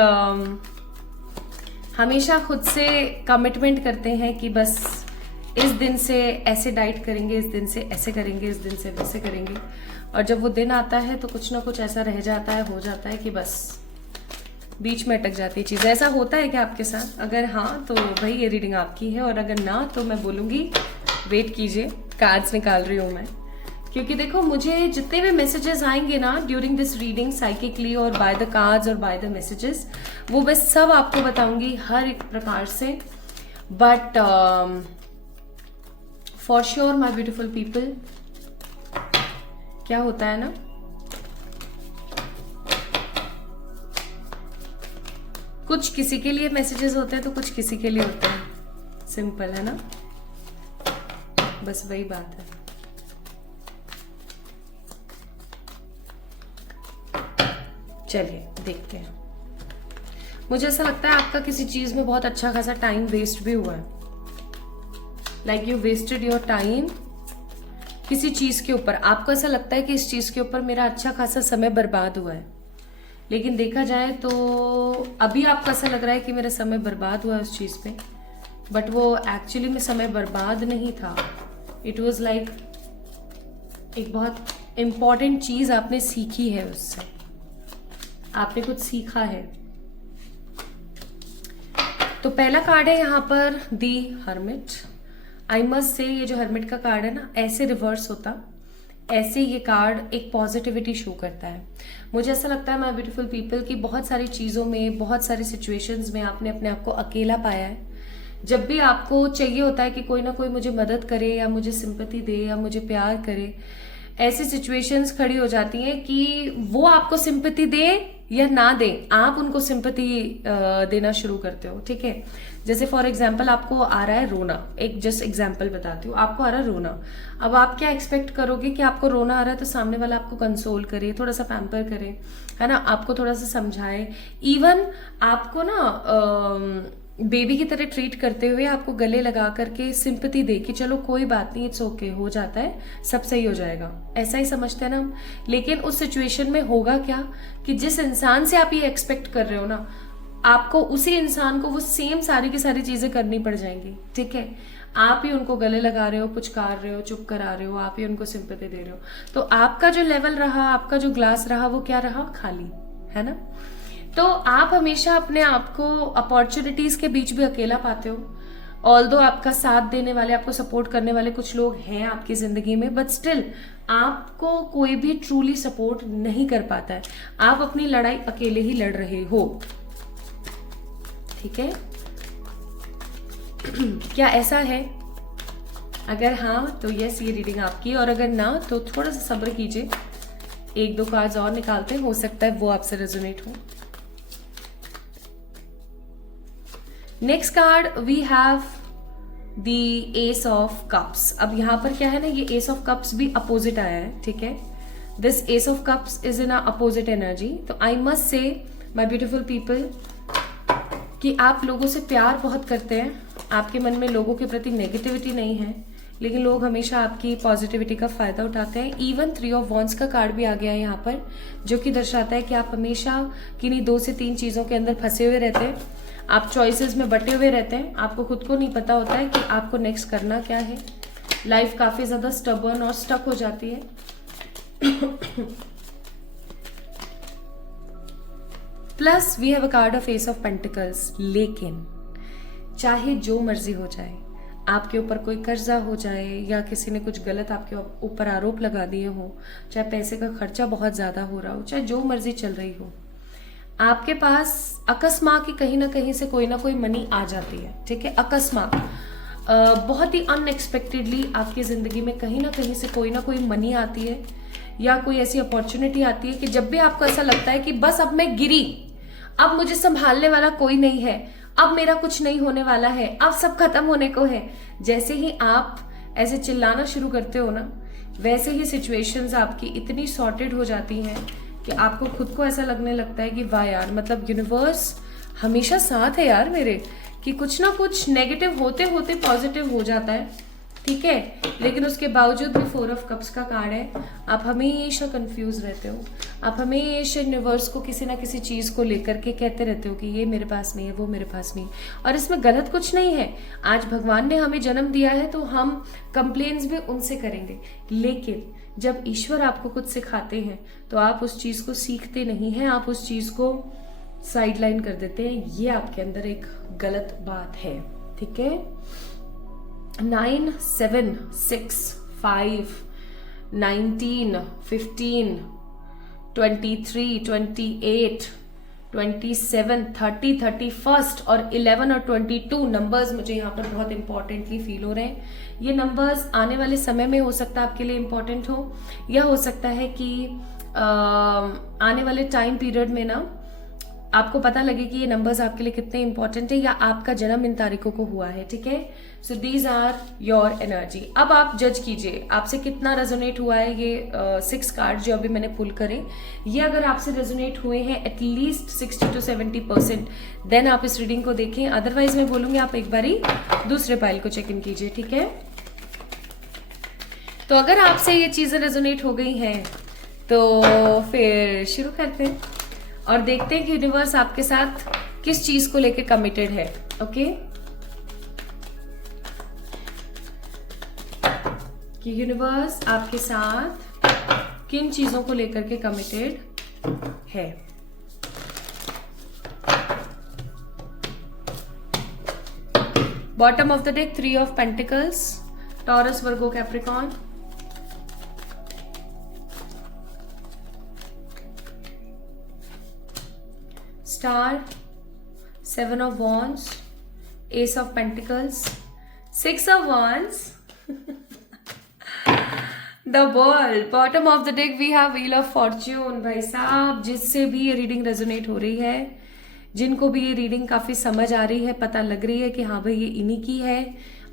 हमेशा खुद से कमिटमेंट करते हैं कि बस इस दिन से ऐसे डाइट करेंगे, इस दिन से ऐसे करेंगे, इस दिन से वैसे करेंगे, और जब वो दिन आता है तो कुछ ना कुछ ऐसा रह जाता है, हो जाता है कि बस बीच में अटक जाती है चीज़। ऐसा होता है क्या आपके साथ? अगर हाँ तो भाई ये रीडिंग आपकी है, और अगर ना तो मैं बोलूँगी वेट कीजिए, कार्ड्स निकाल रही हूँ मैं। क्योंकि देखो, मुझे जितने भी मैसेजेस आएंगे ना ड्यूरिंग दिस रीडिंग साइकिकली और बाय द कार्ड्स और बाय द मैसेजेस, वो मैं सब आपको बताऊंगी हर एक प्रकार से। But for sure my beautiful people, क्या होता है ना, कुछ किसी के लिए मैसेजेस होते हैं तो कुछ किसी के लिए होते हैं। सिंपल है ना, बस वही बात है। चलिए देखते हैं। मुझे ऐसा लगता है आपका किसी चीज में बहुत अच्छा खासा टाइम वेस्ट भी हुआ है। Like you wasted your time किसी चीज के ऊपर। आपको ऐसा लगता है कि इस चीज के ऊपर मेरा अच्छा खासा समय बर्बाद हुआ है, लेकिन देखा जाए तो अभी आपको ऐसा लग रहा है कि मेरा समय बर्बाद हुआ है उस चीज़ पे, बट वो एक्चुअली में समय बर्बाद नहीं था। इट वाज लाइक एक बहुत इम्पॉर्टेंट चीज़ आपने सीखी है, उससे आपने कुछ सीखा है। तो पहला कार्ड है यहाँ पर दी हर्मिट। आई मस्ट से ये जो हर्मिट का कार्ड है ना, ऐसे रिवर्स होता, ऐसे ये कार्ड एक पॉजिटिविटी शो करता है। मुझे ऐसा लगता है माय ब्यूटीफुल पीपल की बहुत सारी चीज़ों में, बहुत सारी सिचुएशंस में आपने अपने आप को अकेला पाया है। जब भी आपको चाहिए होता है कि कोई ना कोई मुझे मदद करे या मुझे सिंपैथी दे या मुझे प्यार करे, ऐसी सिचुएशंस खड़ी हो जाती हैं कि वो आपको सिंपैथी दे या ना दे, आप उनको सिंपैथी देना शुरू करते हो। ठीक है, जैसे फॉर एग्जाम्पल आपको आ रहा है रोना, एक जस्ट एग्जाम्पल बताती हूँ, आपको आ रहा है रोना। अब आप क्या एक्सपेक्ट करोगे कि आपको रोना आ रहा है तो सामने वाला आपको कंसोल करे, थोड़ा सा पैम्पर करे, है ना, आपको थोड़ा सा समझाए, इवन आपको ना बेबी की तरह ट्रीट करते हुए आपको गले लगा करके सिंपैथी दे कि चलो कोई बात नहीं, इट्स ओके, हो जाता है, सब सही हो जाएगा, ऐसा ही समझते हैं ना हम। लेकिन उस सिचुएशन में होगा क्या कि जिस इंसान से आप ये एक्सपेक्ट कर रहे हो ना, आपको उसी इंसान को वो सेम सारी की सारी चीजें करनी पड़ जाएंगी, ठीक है। आप ही उनको गले लगा रहे हो, पुचकार रहे हो, चुप करा रहे हो, आप ही उनको सिंपैथी दे रहे हो, तो आपका जो लेवल रहा, आपका जो ग्लास रहा, वो क्या रहा? खाली, है ना। तो आप हमेशा अपने आप को अपॉर्चुनिटीज के बीच भी अकेला पाते हो। ऑल्दो आपका साथ देने वाले, आपको सपोर्ट करने वाले कुछ लोग हैं आपकी जिंदगी में, बट स्टिल आपको कोई भी ट्रूली सपोर्ट नहीं कर पाता है। आप अपनी लड़ाई अकेले ही लड़ रहे हो, ठीक है। क्या ऐसा है? अगर हाँ तो यस, ये रीडिंग आपकी, और अगर ना तो थोड़ा सा सब्र कीजिए, 1-2 कार्ड्स और निकालते हैं, हो सकता है वो आपसे रेजोनेट हो। Next card we have the ace of cups. अब यहां पर क्या है ना, ये एस ऑफ कप्स भी अपोजिट आया है, ठीक है। This ace of cups is in a opposite energy. तो I must say my beautiful people कि आप लोगों से प्यार बहुत करते हैं, आपके मन में लोगों के प्रति नेगेटिविटी नहीं है, लेकिन लोग हमेशा आपकी पॉजिटिविटी का फायदा उठाते हैं। इवन 3 ऑफ वॉन्ड्स का कार्ड भी आ गया है यहाँ पर, जो कि दर्शाता है कि आप हमेशा किन्हीं 2 से 3 चीजों के अंदर फंसे हुए रहते हैं, आप चॉइसेस में बटे हुए रहते हैं, आपको खुद को नहीं पता होता है कि आपको नेक्स्ट करना क्या है। लाइफ काफी ज्यादा स्टबर्न और स्टक हो जाती है। Plus we have a card of ace of pentacles. लेकिन चाहे जो मर्जी हो जाए, आपके ऊपर कोई कर्जा हो जाए या किसी ने कुछ गलत आपके ऊपर आरोप लगा दिए हो, चाहे पैसे का खर्चा बहुत ज्यादा हो रहा हो, चाहे जो मर्जी चल रही हो, आपके पास अकस्मात की कहीं ना कहीं से कोई ना कोई मनी आ जाती है, ठीक है। अकस्मात बहुत ही अनएक्सपेक्टेडली आपकी जिंदगी में कहीं ना कहीं से कोई ना कोई मनी आती है, या कोई ऐसी अपॉर्चुनिटी आती है कि जब भी आपको ऐसा लगता है कि बस अब मैं गिरी, अब मुझे संभालने वाला कोई नहीं है, अब मेरा कुछ नहीं होने वाला है, अब सब खत्म होने को है, जैसे ही आप ऐसे चिल्लाना शुरू करते हो ना, वैसे ही सिचुएशंस आपकी इतनी सॉर्टेड हो जाती हैं कि आपको खुद को ऐसा लगने लगता है कि वाह यार, मतलब यूनिवर्स हमेशा साथ है यार मेरे, कि कुछ ना कुछ नेगेटिव होते होते पॉजिटिव हो जाता है, ठीक है। लेकिन उसके बावजूद भी 4 ऑफ कप्स का कार्ड है। आप हमेशा कंफ्यूज रहते हो, आप हमेशा यूनिवर्स को किसी ना किसी चीज को लेकर के कहते रहते हो कि ये मेरे पास नहीं है, वो मेरे पास नहीं, और इसमें गलत कुछ नहीं है। आज भगवान ने हमें जन्म दिया है तो हम कंप्लेन्स भी उनसे करेंगे, लेकिन जब ईश्वर आपको कुछ सिखाते हैं तो आप उस चीज को सीखते नहीं हैं, आप उस चीज को साइडलाइन कर देते हैं। ये आपके अंदर एक गलत बात है, ठीक है। 9, 7, 6, 5, 19, 15, 23, 28, 27, 30, 31 और 11 और 22 नंबर्स मुझे यहाँ पर बहुत इंपॉर्टेंटली फील हो रहे हैं। ये नंबर्स आने वाले समय में हो सकता है आपके लिए इंपॉर्टेंट हो, या हो सकता है कि आने वाले टाइम पीरियड में ना आपको पता लगे कि ये नंबर्स आपके लिए कितने इंपॉर्टेंट है, या आपका जन्म इन तारीखों को हुआ है, ठीक है। So these are your energy. अब आप जज कीजिए आपसे कितना रेजोनेट हुआ है ये 6 कार्ड जो अभी मैंने पुल करे। ये अगर आपसे रेजोनेट हुए हैं एटलीस्ट 60 to 70%, देन आप इस रीडिंग को देखें। अदरवाइज मैं बोलूंगी आप एक बारी दूसरे पाइल को चेक इन कीजिए, ठीक है। तो अगर आपसे ये चीजें रेजोनेट हो गई हैं तो फिर शुरू करते हैं और देखते हैं कि यूनिवर्स आपके साथ किस चीज को लेके कमिटेड है, ओके। कि यूनिवर्स आपके साथ किन चीजों को लेकर के कमिटेड है। Bottom of the deck 3 of pentacles, taurus, Virgo, Capricorn. Star, 7 of wands, ace of pentacles, 6 of wands, the world, bottom of the deck we have wheel of fortune। भाई साहब, जिससे भी ये रीडिंग रेजोनेट हो रही है, जिनको भी ये रीडिंग काफी समझ आ रही है, पता लग रही है कि हाँ भाई ये इन्हीं की है,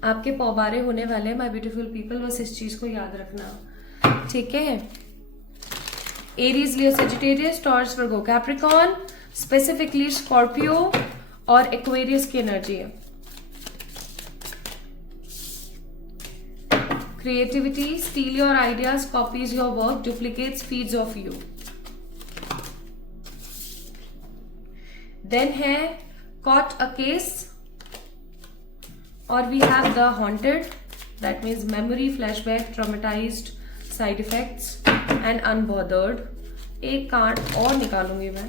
आपके पौबारे होने वाले हैं माय ब्यूटीफुल पीपल। बस इस चीज को याद रखना, ठीक है। Aries, Leo, Sagittarius, Taurus, Virgo, Capricorn, specifically Scorpio और एक्वेरियस की एनर्जी है। Creativity, steal your ideas, copies your work, duplicates, feeds off you. Then है caught a case, or we have the haunted, that means memory, flashback, traumatized, side effects and unbothered. एक card और निकालूंगी मैं,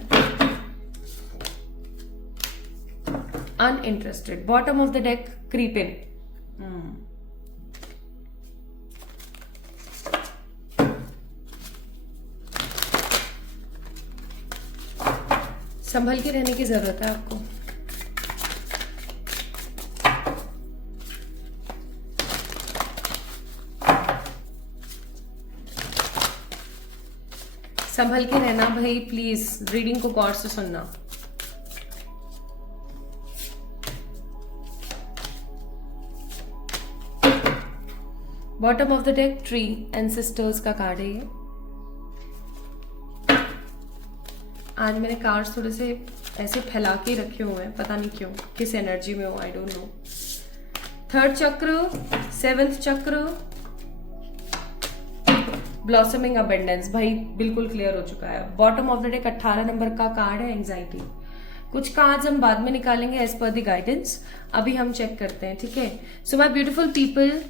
uninterested. Bottom of the deck, creeping. संभल के रहने की जरूरत है आपको. संभल के रहना भाई, प्लीज रीडिंग को गौर से सुनना. Bottom of the deck, tree and sisters का कार्ड है ये. आज मैंने कार्ड्स थोड़े से ऐसे फैला के रखे हुए हैं, पता नहीं क्यों, किस एनर्जी में हो, आई डोंट नो. थर्ड चक्र, सेवेंथ चक्र, ब्लॉसमिंग अबेंडेंस, भाई बिल्कुल क्लियर हो चुका है. Bottom of the deck 18 number का कार्ड है, एंजाइटी. कुछ कार्ड्स हम बाद में निकालेंगे एज पर द गाइडेंस, अभी हम चेक करते हैं, ठीक है. सो माय ब्यूटीफुल पीपल,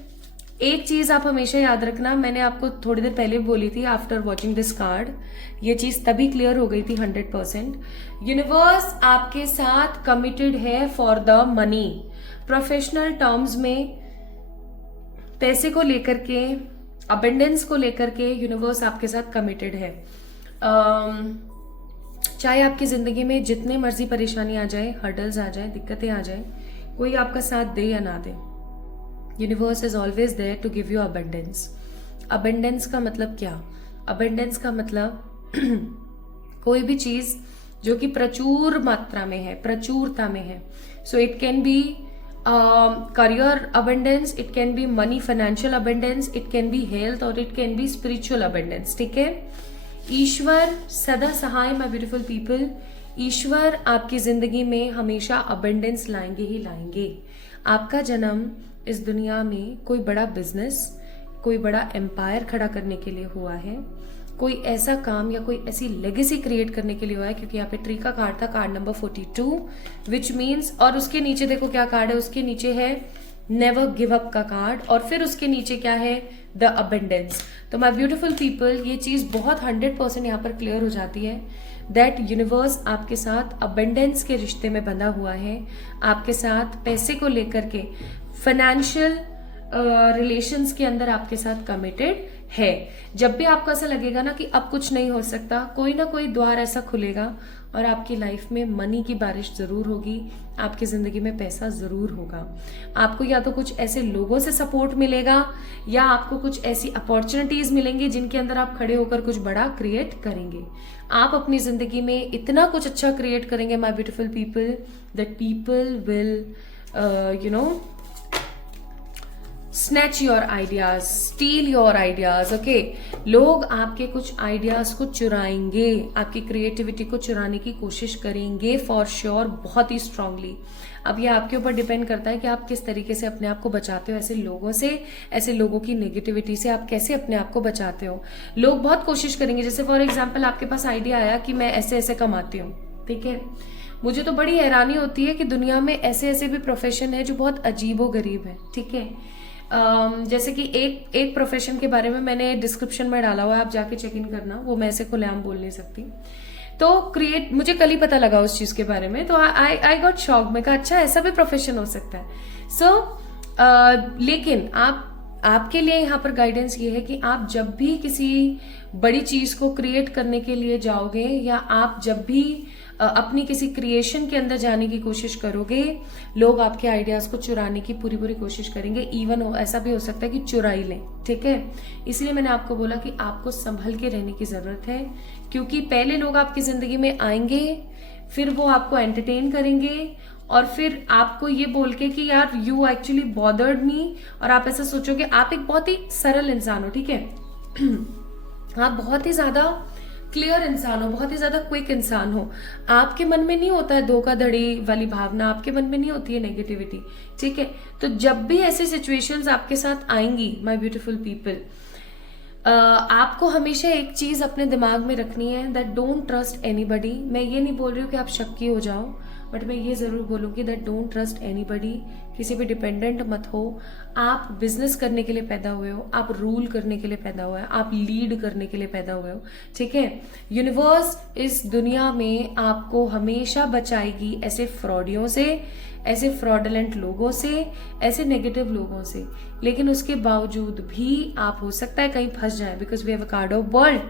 एक चीज आप हमेशा याद रखना, मैंने आपको थोड़ी देर पहले बोली थी, आफ्टर वॉचिंग दिस कार्ड ये चीज तभी क्लियर हो गई थी 100%. यूनिवर्स आपके साथ कमिटेड है for the money. Professional terms में पैसे को लेकर के, अबेंडेंस को लेकर के यूनिवर्स आपके साथ कमिटेड है. चाहे आपकी जिंदगी में जितने मर्जी परेशानी आ जाए, हर्डल्स आ जाए, दिक्कतें आ जाए, कोई आपका साथ दे या ना दे, universe is always there to give you abundance. Abundance का मतलब क्या? अबेंडेंस का मतलब कोई भी चीज जो कि प्रचुर मात्रा में है, प्रचुरता में है. So it can be career abundance, it can be money, financial abundance, it can be health, और it can be spiritual abundance. ठीक है. ईश्वर सदा सहाय, माय ब्यूटीफुल पीपल. ईश्वर आपकी जिंदगी में हमेशा abundance लाएंगे ही लाएंगे. आपका जन्म इस दुनिया में कोई बड़ा बिजनेस, कोई बड़ा एम्पायर खड़ा करने के लिए हुआ है, कोई ऐसा काम या कोई ऐसी लेगेसी क्रिएट करने के लिए हुआ है, क्योंकि यहाँ पे ट्री का कार्ड था, कार्ड नंबर 42, विच मीन्स, और उसके नीचे देखो क्या कार्ड है, उसके नीचे है नेवर गिव अप का कार्ड, और फिर उसके नीचे क्या है, द अबेंडेंस. तो माय ब्यूटीफुल पीपल, ये चीज बहुत 100% यहाँ पर क्लियर हो जाती है दैट यूनिवर्स आपके साथ अबेंडेंस के रिश्ते में बंधा हुआ है, आपके साथ पैसे को लेकर के, फाइनेंशियल रिलेशंस के अंदर आपके साथ कमिटेड है. जब भी आपको ऐसा लगेगा ना कि अब कुछ नहीं हो सकता, कोई ना कोई द्वार ऐसा खुलेगा और आपकी लाइफ में मनी की बारिश जरूर होगी, आपकी जिंदगी में पैसा जरूर होगा. आपको या तो कुछ ऐसे लोगों से सपोर्ट मिलेगा या आपको कुछ ऐसी अपॉर्चुनिटीज मिलेंगी जिनके अंदर आप खड़े होकर कुछ बड़ा क्रिएट करेंगे. आप अपनी जिंदगी में इतना कुछ अच्छा क्रिएट करेंगे my beautiful people, that people will snatch your ideas, steel your ideas. Okay, लोग आपके कुछ आइडियाज को चुराएंगे, आपकी क्रिएटिविटी को चुराने की कोशिश करेंगे फॉर श्योर, बहुत ही स्ट्रांगली. अब ये आपके ऊपर डिपेंड करता है कि आप किस तरीके से अपने आप को बचाते हो ऐसे लोगों से, ऐसे लोगों की नेगेटिविटी से. आप कैसे अपने आप को बचाते हो. लोग बहुत कोशिश करेंगे, जैसे फॉर एग्जाम्पल आपके पास आइडिया आया कि मैं ऐसे ऐसे कमाती हूँ, ठीक है. मुझे तो बड़ी हैरानी होती है कि दुनिया में ऐसे ऐसे भी प्रोफेशन है जो बहुत अजीबो गरीब है, ठीक है. जैसे कि एक प्रोफेशन के बारे में मैंने डिस्क्रिप्शन में डाला हुआ है, आप जाके चेक इन करना, वो मैं ऐसे खुलेआम बोल नहीं सकती. तो मुझे कल ही पता लगा उस चीज के बारे में, तो आई गॉट शॉक. मैं कहा अच्छा ऐसा भी प्रोफेशन हो सकता है. लेकिन आपके लिए यहाँ पर गाइडेंस ये है कि आप जब भी किसी बड़ी चीज को क्रिएट करने के लिए जाओगे, या आप जब भी अपनी किसी क्रिएशन के अंदर जाने की कोशिश करोगे, लोग आपके आइडियाज को चुराने की पूरी पूरी कोशिश करेंगे. इवन ऐसा भी हो सकता है कि चुराई लें, ठीक है. इसलिए मैंने आपको बोला कि आपको संभल के रहने की जरूरत है, क्योंकि पहले लोग आपकी जिंदगी में आएंगे, फिर वो आपको एंटरटेन करेंगे, और फिर आपको ये बोल के कि यार यू एक्चुअली बॉदर्ड मी, और आप ऐसा सोचोगे. आप एक बहुत ही सरल इंसान हो, ठीक है. आप बहुत ही ज्यादा क्लियर इंसान हो, बहुत ही ज्यादा क्विक इंसान हो. आपके मन में नहीं होता है धोखाधड़ी वाली भावना, आपके मन में नहीं होती है नेगेटिविटी, ठीक है. तो जब भी ऐसी सिचुएशंस आपके साथ आएंगी माय ब्यूटीफुल पीपल, आपको हमेशा एक चीज अपने दिमाग में रखनी है, दैट डोंट ट्रस्ट एनीबडी. मैं ये नहीं बोल रही हूँ कि आप शक्की हो जाओ, बट मैं ये ज़रूर बोलूँगी दैट डोंट ट्रस्ट एनीबडी, किसी पे डिपेंडेंट मत हो। आप बिजनेस करने के लिए पैदा हुए हो, आप रूल करने के लिए पैदा हुए हो, आप लीड करने के लिए पैदा हुए हो, ठीक है। यूनिवर्स इस दुनिया में आपको हमेशा बचाएगी ऐसे फ्रॉडियों से, ऐसे फ्रॉडलेंट लोगों से, ऐसे नेगेटिव लोगों से। लेकिन उसके बावजूद भी आप हो सकता है कहीं फंस जाए, because we have a card of world.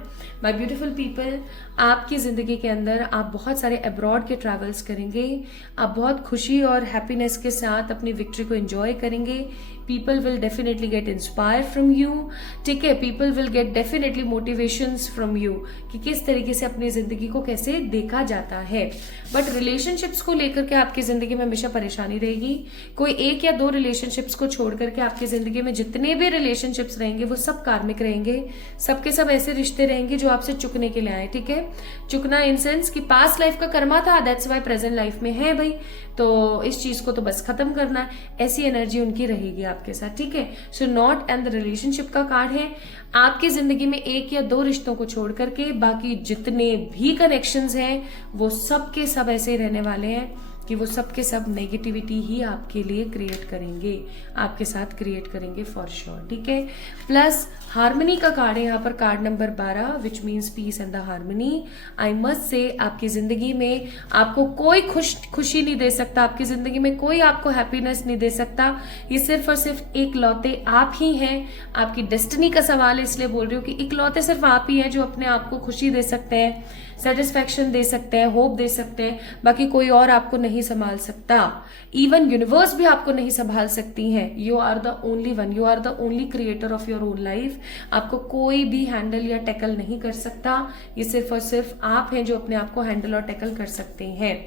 My beautiful people, आपकी जिंदगी के अंदर आप बहुत सारे अब्रॉड के ट्रैवल्स करेंगे, आप बहुत खुशी और हैप्पीनेस के साथ अपनी विक्ट्री को एंजॉय करेंगे। People will definitely get inspire from you, ठीक है। People will get definitely motivations from you कि किस तरीके से अपनी जिंदगी को कैसे देखा जाता है। बट रिलेशनशिप्स को लेकर के आपकी जिंदगी में हमेशा परेशानी रहेगी। कोई एक या दो रिलेशनशिप्स को छोड़ करके आपकी जिंदगी में जितने भी रिलेशनशिप्स रहेंगे वो सब कार्मिक रहेंगे, सबके सब ऐसे रिश्ते रहेंगे जो आपसे चुकने के लिए आए, ठीक है। चुकना इन सेंस कि पास्ट लाइफ का कर्मा था, दैट्स वाई प्रेजेंट लाइफ में है भाई, तो इस चीज को तो बस खत्म करना है, ऐसी एनर्जी उनकी रहेगी आपके साथ, ठीक है। So not and the relationship का कार्ड है। आपकी जिंदगी में एक या दो रिश्तों को छोड़ करके बाकी जितने भी कनेक्शंस हैं वो सब के सब ऐसे रहने वाले हैं कि वो सब के सब नेगेटिविटी ही आपके लिए क्रिएट करेंगे, आपके साथ क्रिएट करेंगे फॉर श्योर, ठीक है। प्लस हार्मनी का कार्ड है यहाँ पर, card number 12, which means peace and the harmony. I must say आपकी जिंदगी में आपको कोई खुशी नहीं दे सकता, आपकी जिंदगी में कोई आपको हैप्पीनेस नहीं दे सकता। ये सिर्फ और सिर्फ इकलौते आप ही हैं। आपकी डेस्टिनी का सवाल है, इसलिए बोल रही हूँ कि इकलौते सिर्फ आप ही हैं जो अपने आप को खुशी दे सकते हैं, सेटिस्फैक्शन दे सकते हैं, होप दे सकते हैं। बाकी कोई और आपको नहीं संभाल सकता, इवन यूनिवर्स भी आपको नहीं संभाल सकती है। You are the only one, you are the only creator of your own life. आपको कोई भी हैंडल या टैकल नहीं कर सकता, ये सिर्फ और सिर्फ आप हैं जो अपने आप को हैंडल और टैकल कर सकते हैं।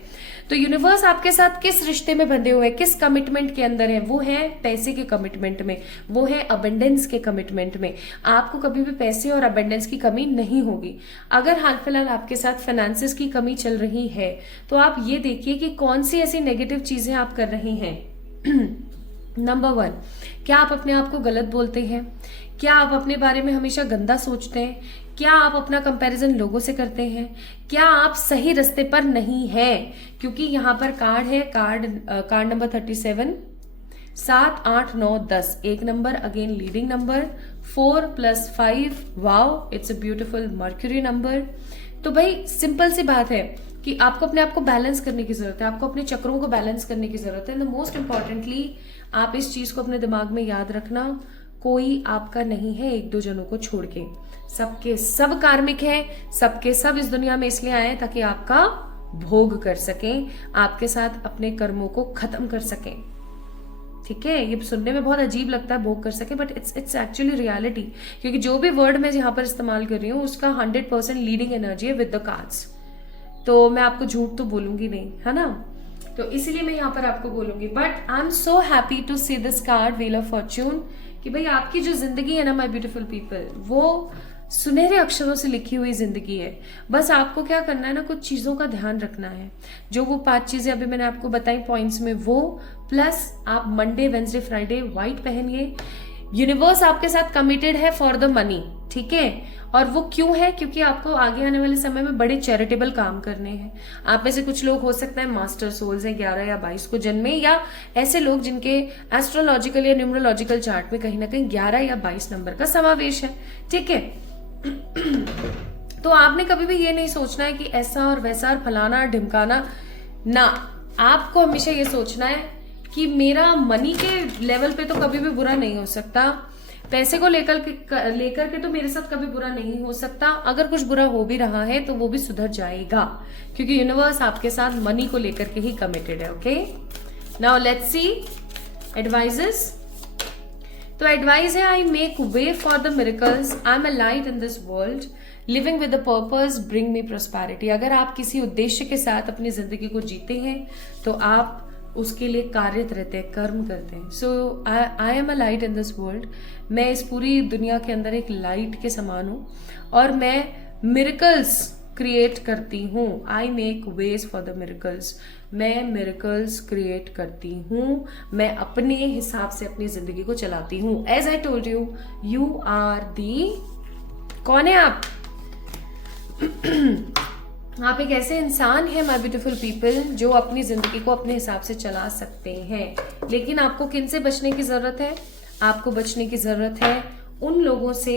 तो यूनिवर्स आपके साथ किस रिश्ते में बंधे हुए, किस कमिटमेंट के अंदर है, वो है पैसे के कमिटमेंट में, वो है अबेंडेंस के कमिटमेंट में। आपको कभी भी पैसे और अबेंडेंस की कमी नहीं होगी। अगर हाल फिलहाल आपके साथ फाइनेंसेस की कमी चल रही है तो आप ये देखिए कि कौन सी ऐसी नेगेटिव चीजें आप कर रहे हैं। नंबर 1, क्या आप अपने आप को गलत बोलते हैं? क्या आप अपने बारे में हमेशा गंदा सोचते हैं? क्या आप अपना कंपैरिजन लोगों से करते हैं? क्या आप सही रास्ते पर नहीं हैं? क्योंकि यहाँ पर कार्ड है, कार्ड नंबर 37, 7, 8, 9, 10, एक number, again leading number, 4 + 5, wow, it's a beautiful mercury number. तो भाई सिंपल सी बात है कि आपको अपने आप को बैलेंस करने की जरूरत है, आपको अपने चक्रों को बैलेंस करने की जरूरत है। एंड द मोस्ट इंपॉर्टेंटली आप इस चीज को अपने दिमाग में याद रखना, कोई आपका नहीं है एक दो जनों को छोड़ के, सबके सब कार्मिक हैं, सबके सब इस दुनिया में इसलिए आए ताकि आपका भोग कर सकें, आपके साथ अपने कर्मों को खत्म कर सकें, ठीक है। ये सुनने में बहुत अजीब लगता है भोग कर सके, बट इट्स एक्चुअली रियलिटी, क्योंकि जो भी वर्ड मैं यहाँ पर इस्तेमाल कर रही हूँ उसका 100% लीडिंग एनर्जी है विद द कार्ड्स। तो मैं आपको झूठ तो बोलूंगी नहीं, है ना, तो इसीलिए मैं यहाँ पर आपको बोलूंगी। But I am so happy to see this card, wheel of fortune, कि भाई आपकी जो जिंदगी है ना माय ब्यूटीफुल पीपल, वो सुनहरे अक्षरों से लिखी हुई जिंदगी है। बस आपको क्या करना है ना, कुछ चीजों का ध्यान रखना है, जो वो 5 चीजें अभी मैंने आपको बताई पॉइंट्स में, वो प्लस आप मंडे, वेंसडे, फ्राइडे व्हाइट पहनिए। यूनिवर्स आपके साथ कमिटेड है फॉर द मनी, ठीक है। और वो क्यों है? क्योंकि आपको आगे आने वाले समय में बड़े चैरिटेबल काम करने हैं। आप में से कुछ लोग हो सकता है मास्टर सोल्स हैं, 11 या 22 को जन्मे, या ऐसे लोग जिनके एस्ट्रोलॉजिकल या न्यूमरोलॉजिकल चार्ट में कहीं ना कहीं 11 या 22 नंबर का समावेश है, ठीक है। तो आपने कभी भी ये नहीं सोचना है कि ऐसा और वैसा और फलाना ढिमकाना ना, आपको हमेशा ये सोचना है कि मेरा मनी के लेवल पे तो कभी भी बुरा नहीं हो सकता, पैसे को लेकर के तो मेरे साथ कभी बुरा नहीं हो सकता। अगर कुछ बुरा हो भी रहा है तो वो भी सुधर जाएगा, क्योंकि यूनिवर्स आपके साथ मनी को लेकर के ही कमिटेड है, okay. Now let's see advises. तो एडवाइस है, I make way for the miracles, I am a light in this world, living with a purpose bring me prosperity. अगर आप किसी उद्देश्य के साथ अपनी जिंदगी को जीते हैं तो आप उसके लिए कार्यरत रहते हैं, कर्म करते हैं। So I am a light in this world, मैं इस पूरी दुनिया के अंदर एक लाइट के समान हूँ और मैं मिरेकल्स क्रिएट करती हूँ। I make ways for the miracles, मैं मिरेकल्स क्रिएट करती हूँ, मैं अपने हिसाब से अपनी जिंदगी को चलाती हूँ। As I told you, you are the, कौन है आप? आप एक ऐसे इंसान हैं माय ब्यूटीफुल पीपल जो अपनी जिंदगी को अपने हिसाब से चला सकते हैं, लेकिन आपको किन से बचने की जरूरत है? आपको बचने की जरूरत है उन लोगों से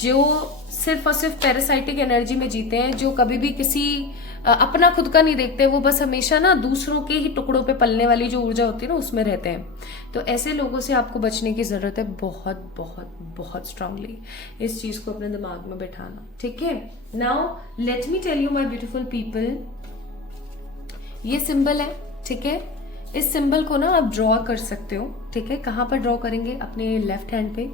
जो सिर्फ और सिर्फ पैरासाइटिक एनर्जी में जीते हैं, जो कभी भी किसी अपना खुद का नहीं देखते, वो बस हमेशा ना दूसरों के ही टुकड़ों पे पलने वाली जो ऊर्जा होती है ना उसमें रहते हैं। तो ऐसे लोगों से आपको बचने की जरूरत है बहुत बहुत बहुत स्ट्रांगली। इस चीज को अपने दिमाग में बैठाना, ठीक है। Now let me tell you my beautiful people, ये सिंबल है, ठीक है। इस सिंबल को ना आप ड्रॉ कर सकते हो, ठीक है। कहाँ पर ड्रॉ करेंगे? अपने लेफ्ट हैंड पे।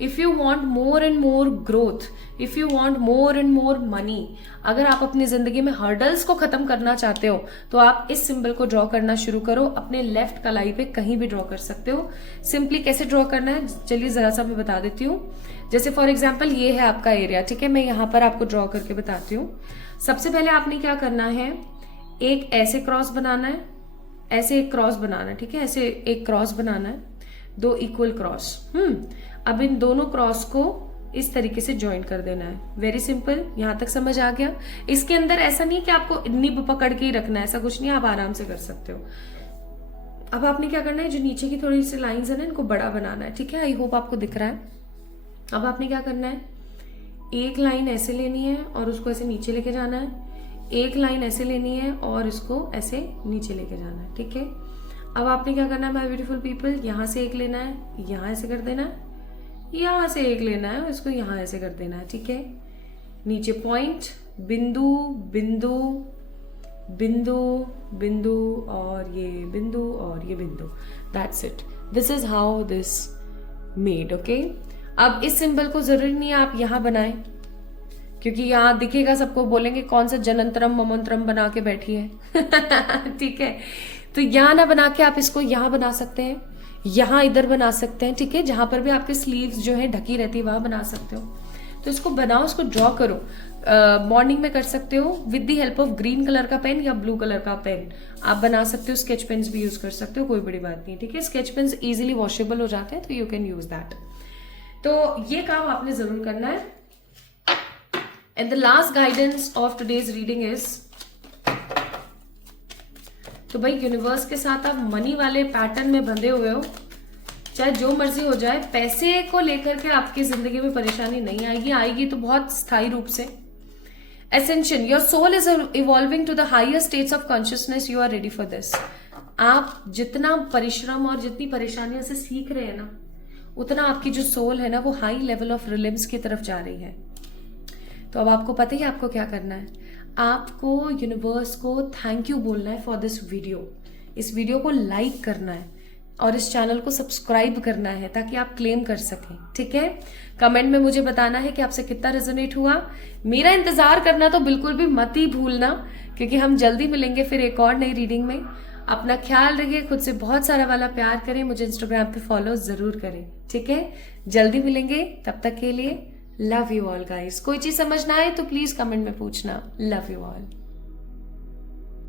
If you want more and more growth, if you want more and more money, अगर आप अपनी जिंदगी में हर्डल्स को खत्म करना चाहते हो तो आप इस सिंबल को ड्रॉ करना शुरू करो। अपने लेफ्ट कलाई पे कहीं भी ड्रॉ कर सकते हो। सिंपली कैसे ड्रॉ करना है चलिए जरा सा मैं बता देती हूँ। जैसे फॉर एग्जाम्पल ये है आपका एरिया, ठीक है। मैं यहाँ पर आपको ड्रॉ करके बताती हूँ। सबसे पहले आपने क्या करना है, एक ऐसे क्रॉस बनाना है, ऐसे एक क्रॉस बनाना है, ठीक है। ऐसे एक क्रॉस बनाना है, दो इक्वल क्रॉस। अब इन दोनों क्रॉस को इस तरीके से ज्वाइन कर देना है। वेरी सिंपल, यहां तक समझ आ गया। इसके अंदर ऐसा नहीं है कि आपको निब पकड़ के ही रखना है, ऐसा कुछ नहीं, आप आराम से कर सकते हो। अब आपने क्या करना है, जो नीचे की थोड़ी सी लाइंस है ना, इनको बड़ा बनाना है, ठीक है। आई होप आपको दिख रहा है। अब आपने क्या करना है, एक लाइन ऐसे लेनी है और उसको ऐसे नीचे लेके जाना है, एक लाइन ऐसे लेनी है और इसको ऐसे नीचे लेके जाना है, ठीक है। अब आपने क्या करना है माय ब्यूटीफुल पीपल, यहां से एक लेना है, यहां ऐसे कर देना है, यहां से एक लेना है, इसको यहां ऐसे कर देना है, ठीक है। नीचे पॉइंट, बिंदु बिंदु बिंदु बिंदु और ये बिंदु और ये बिंदु, that's it. This is how this made, okay. अब इस सिंबल को जरूरी नहीं है आप यहां बनाएं, क्योंकि यहाँ दिखेगा सबको, बोलेंगे कौन सा जनंतरम ममंतरम बना के बैठी है ठीक है। तो यहाँ ना बना के आप इसको यहाँ बना सकते हैं, यहाँ इधर बना सकते हैं, ठीक है। जहां पर भी आपके स्लीव्स जो है ढकी रहती है वहां बना सकते हो। तो इसको बनाओ, इसको ड्रॉ करो। मॉर्निंग में कर सकते हो with the help of green colour का पेन या ब्लू कलर का पेन आप बना सकते हो। स्केच पेन्स भी यूज कर सकते हो, कोई बड़ी बात नहीं, ठीक है। स्केच पेन्स इजिली वॉशेबल हो जाते हैं, तो यू कैन यूज दैट। तो ये काम आपने जरूर करना है। And the last guidance of today's reading is, तो भाई यूनिवर्स के साथ आप मनी वाले पैटर्न में बंधे हुए हो, चाहे जो मर्जी हो जाए, पैसे को लेकर के आपकी जिंदगी में परेशानी नहीं आएगी, आएगी तो बहुत स्थायी रूप से। Ascension, your soul is evolving to the higher states of consciousness, you are ready for this। आप जितना परिश्रम और जितनी परेशानियों से सीख रहे हैं ना, उतना आपकी जो सोल है ना वो हाई लेवल ऑफ रिलिम्स की तरफ जा रही है। तो अब आपको पता है आपको क्या करना है, आपको यूनिवर्स को थैंक यू बोलना है फॉर दिस वीडियो। इस वीडियो को लाइक करना है और इस चैनल को सब्सक्राइब करना है ताकि आप क्लेम कर सकें, ठीक है। कमेंट में मुझे बताना है कि आपसे कितना रेजोनेट हुआ। मेरा इंतजार करना तो बिल्कुल भी मत ही भूलना, क्योंकि हम जल्दी मिलेंगे फिर एक और नई रीडिंग में। अपना ख्याल रखिए, खुद से बहुत सारा वाला प्यार करें, मुझे इंस्टाग्राम पे फॉलो जरूर करें, ठीक है। जल्दी मिलेंगे, तब तक के लिए लव यू ऑल गाइस। कोई चीज समझ ना आए तो प्लीज कमेंट में पूछना। Love you all.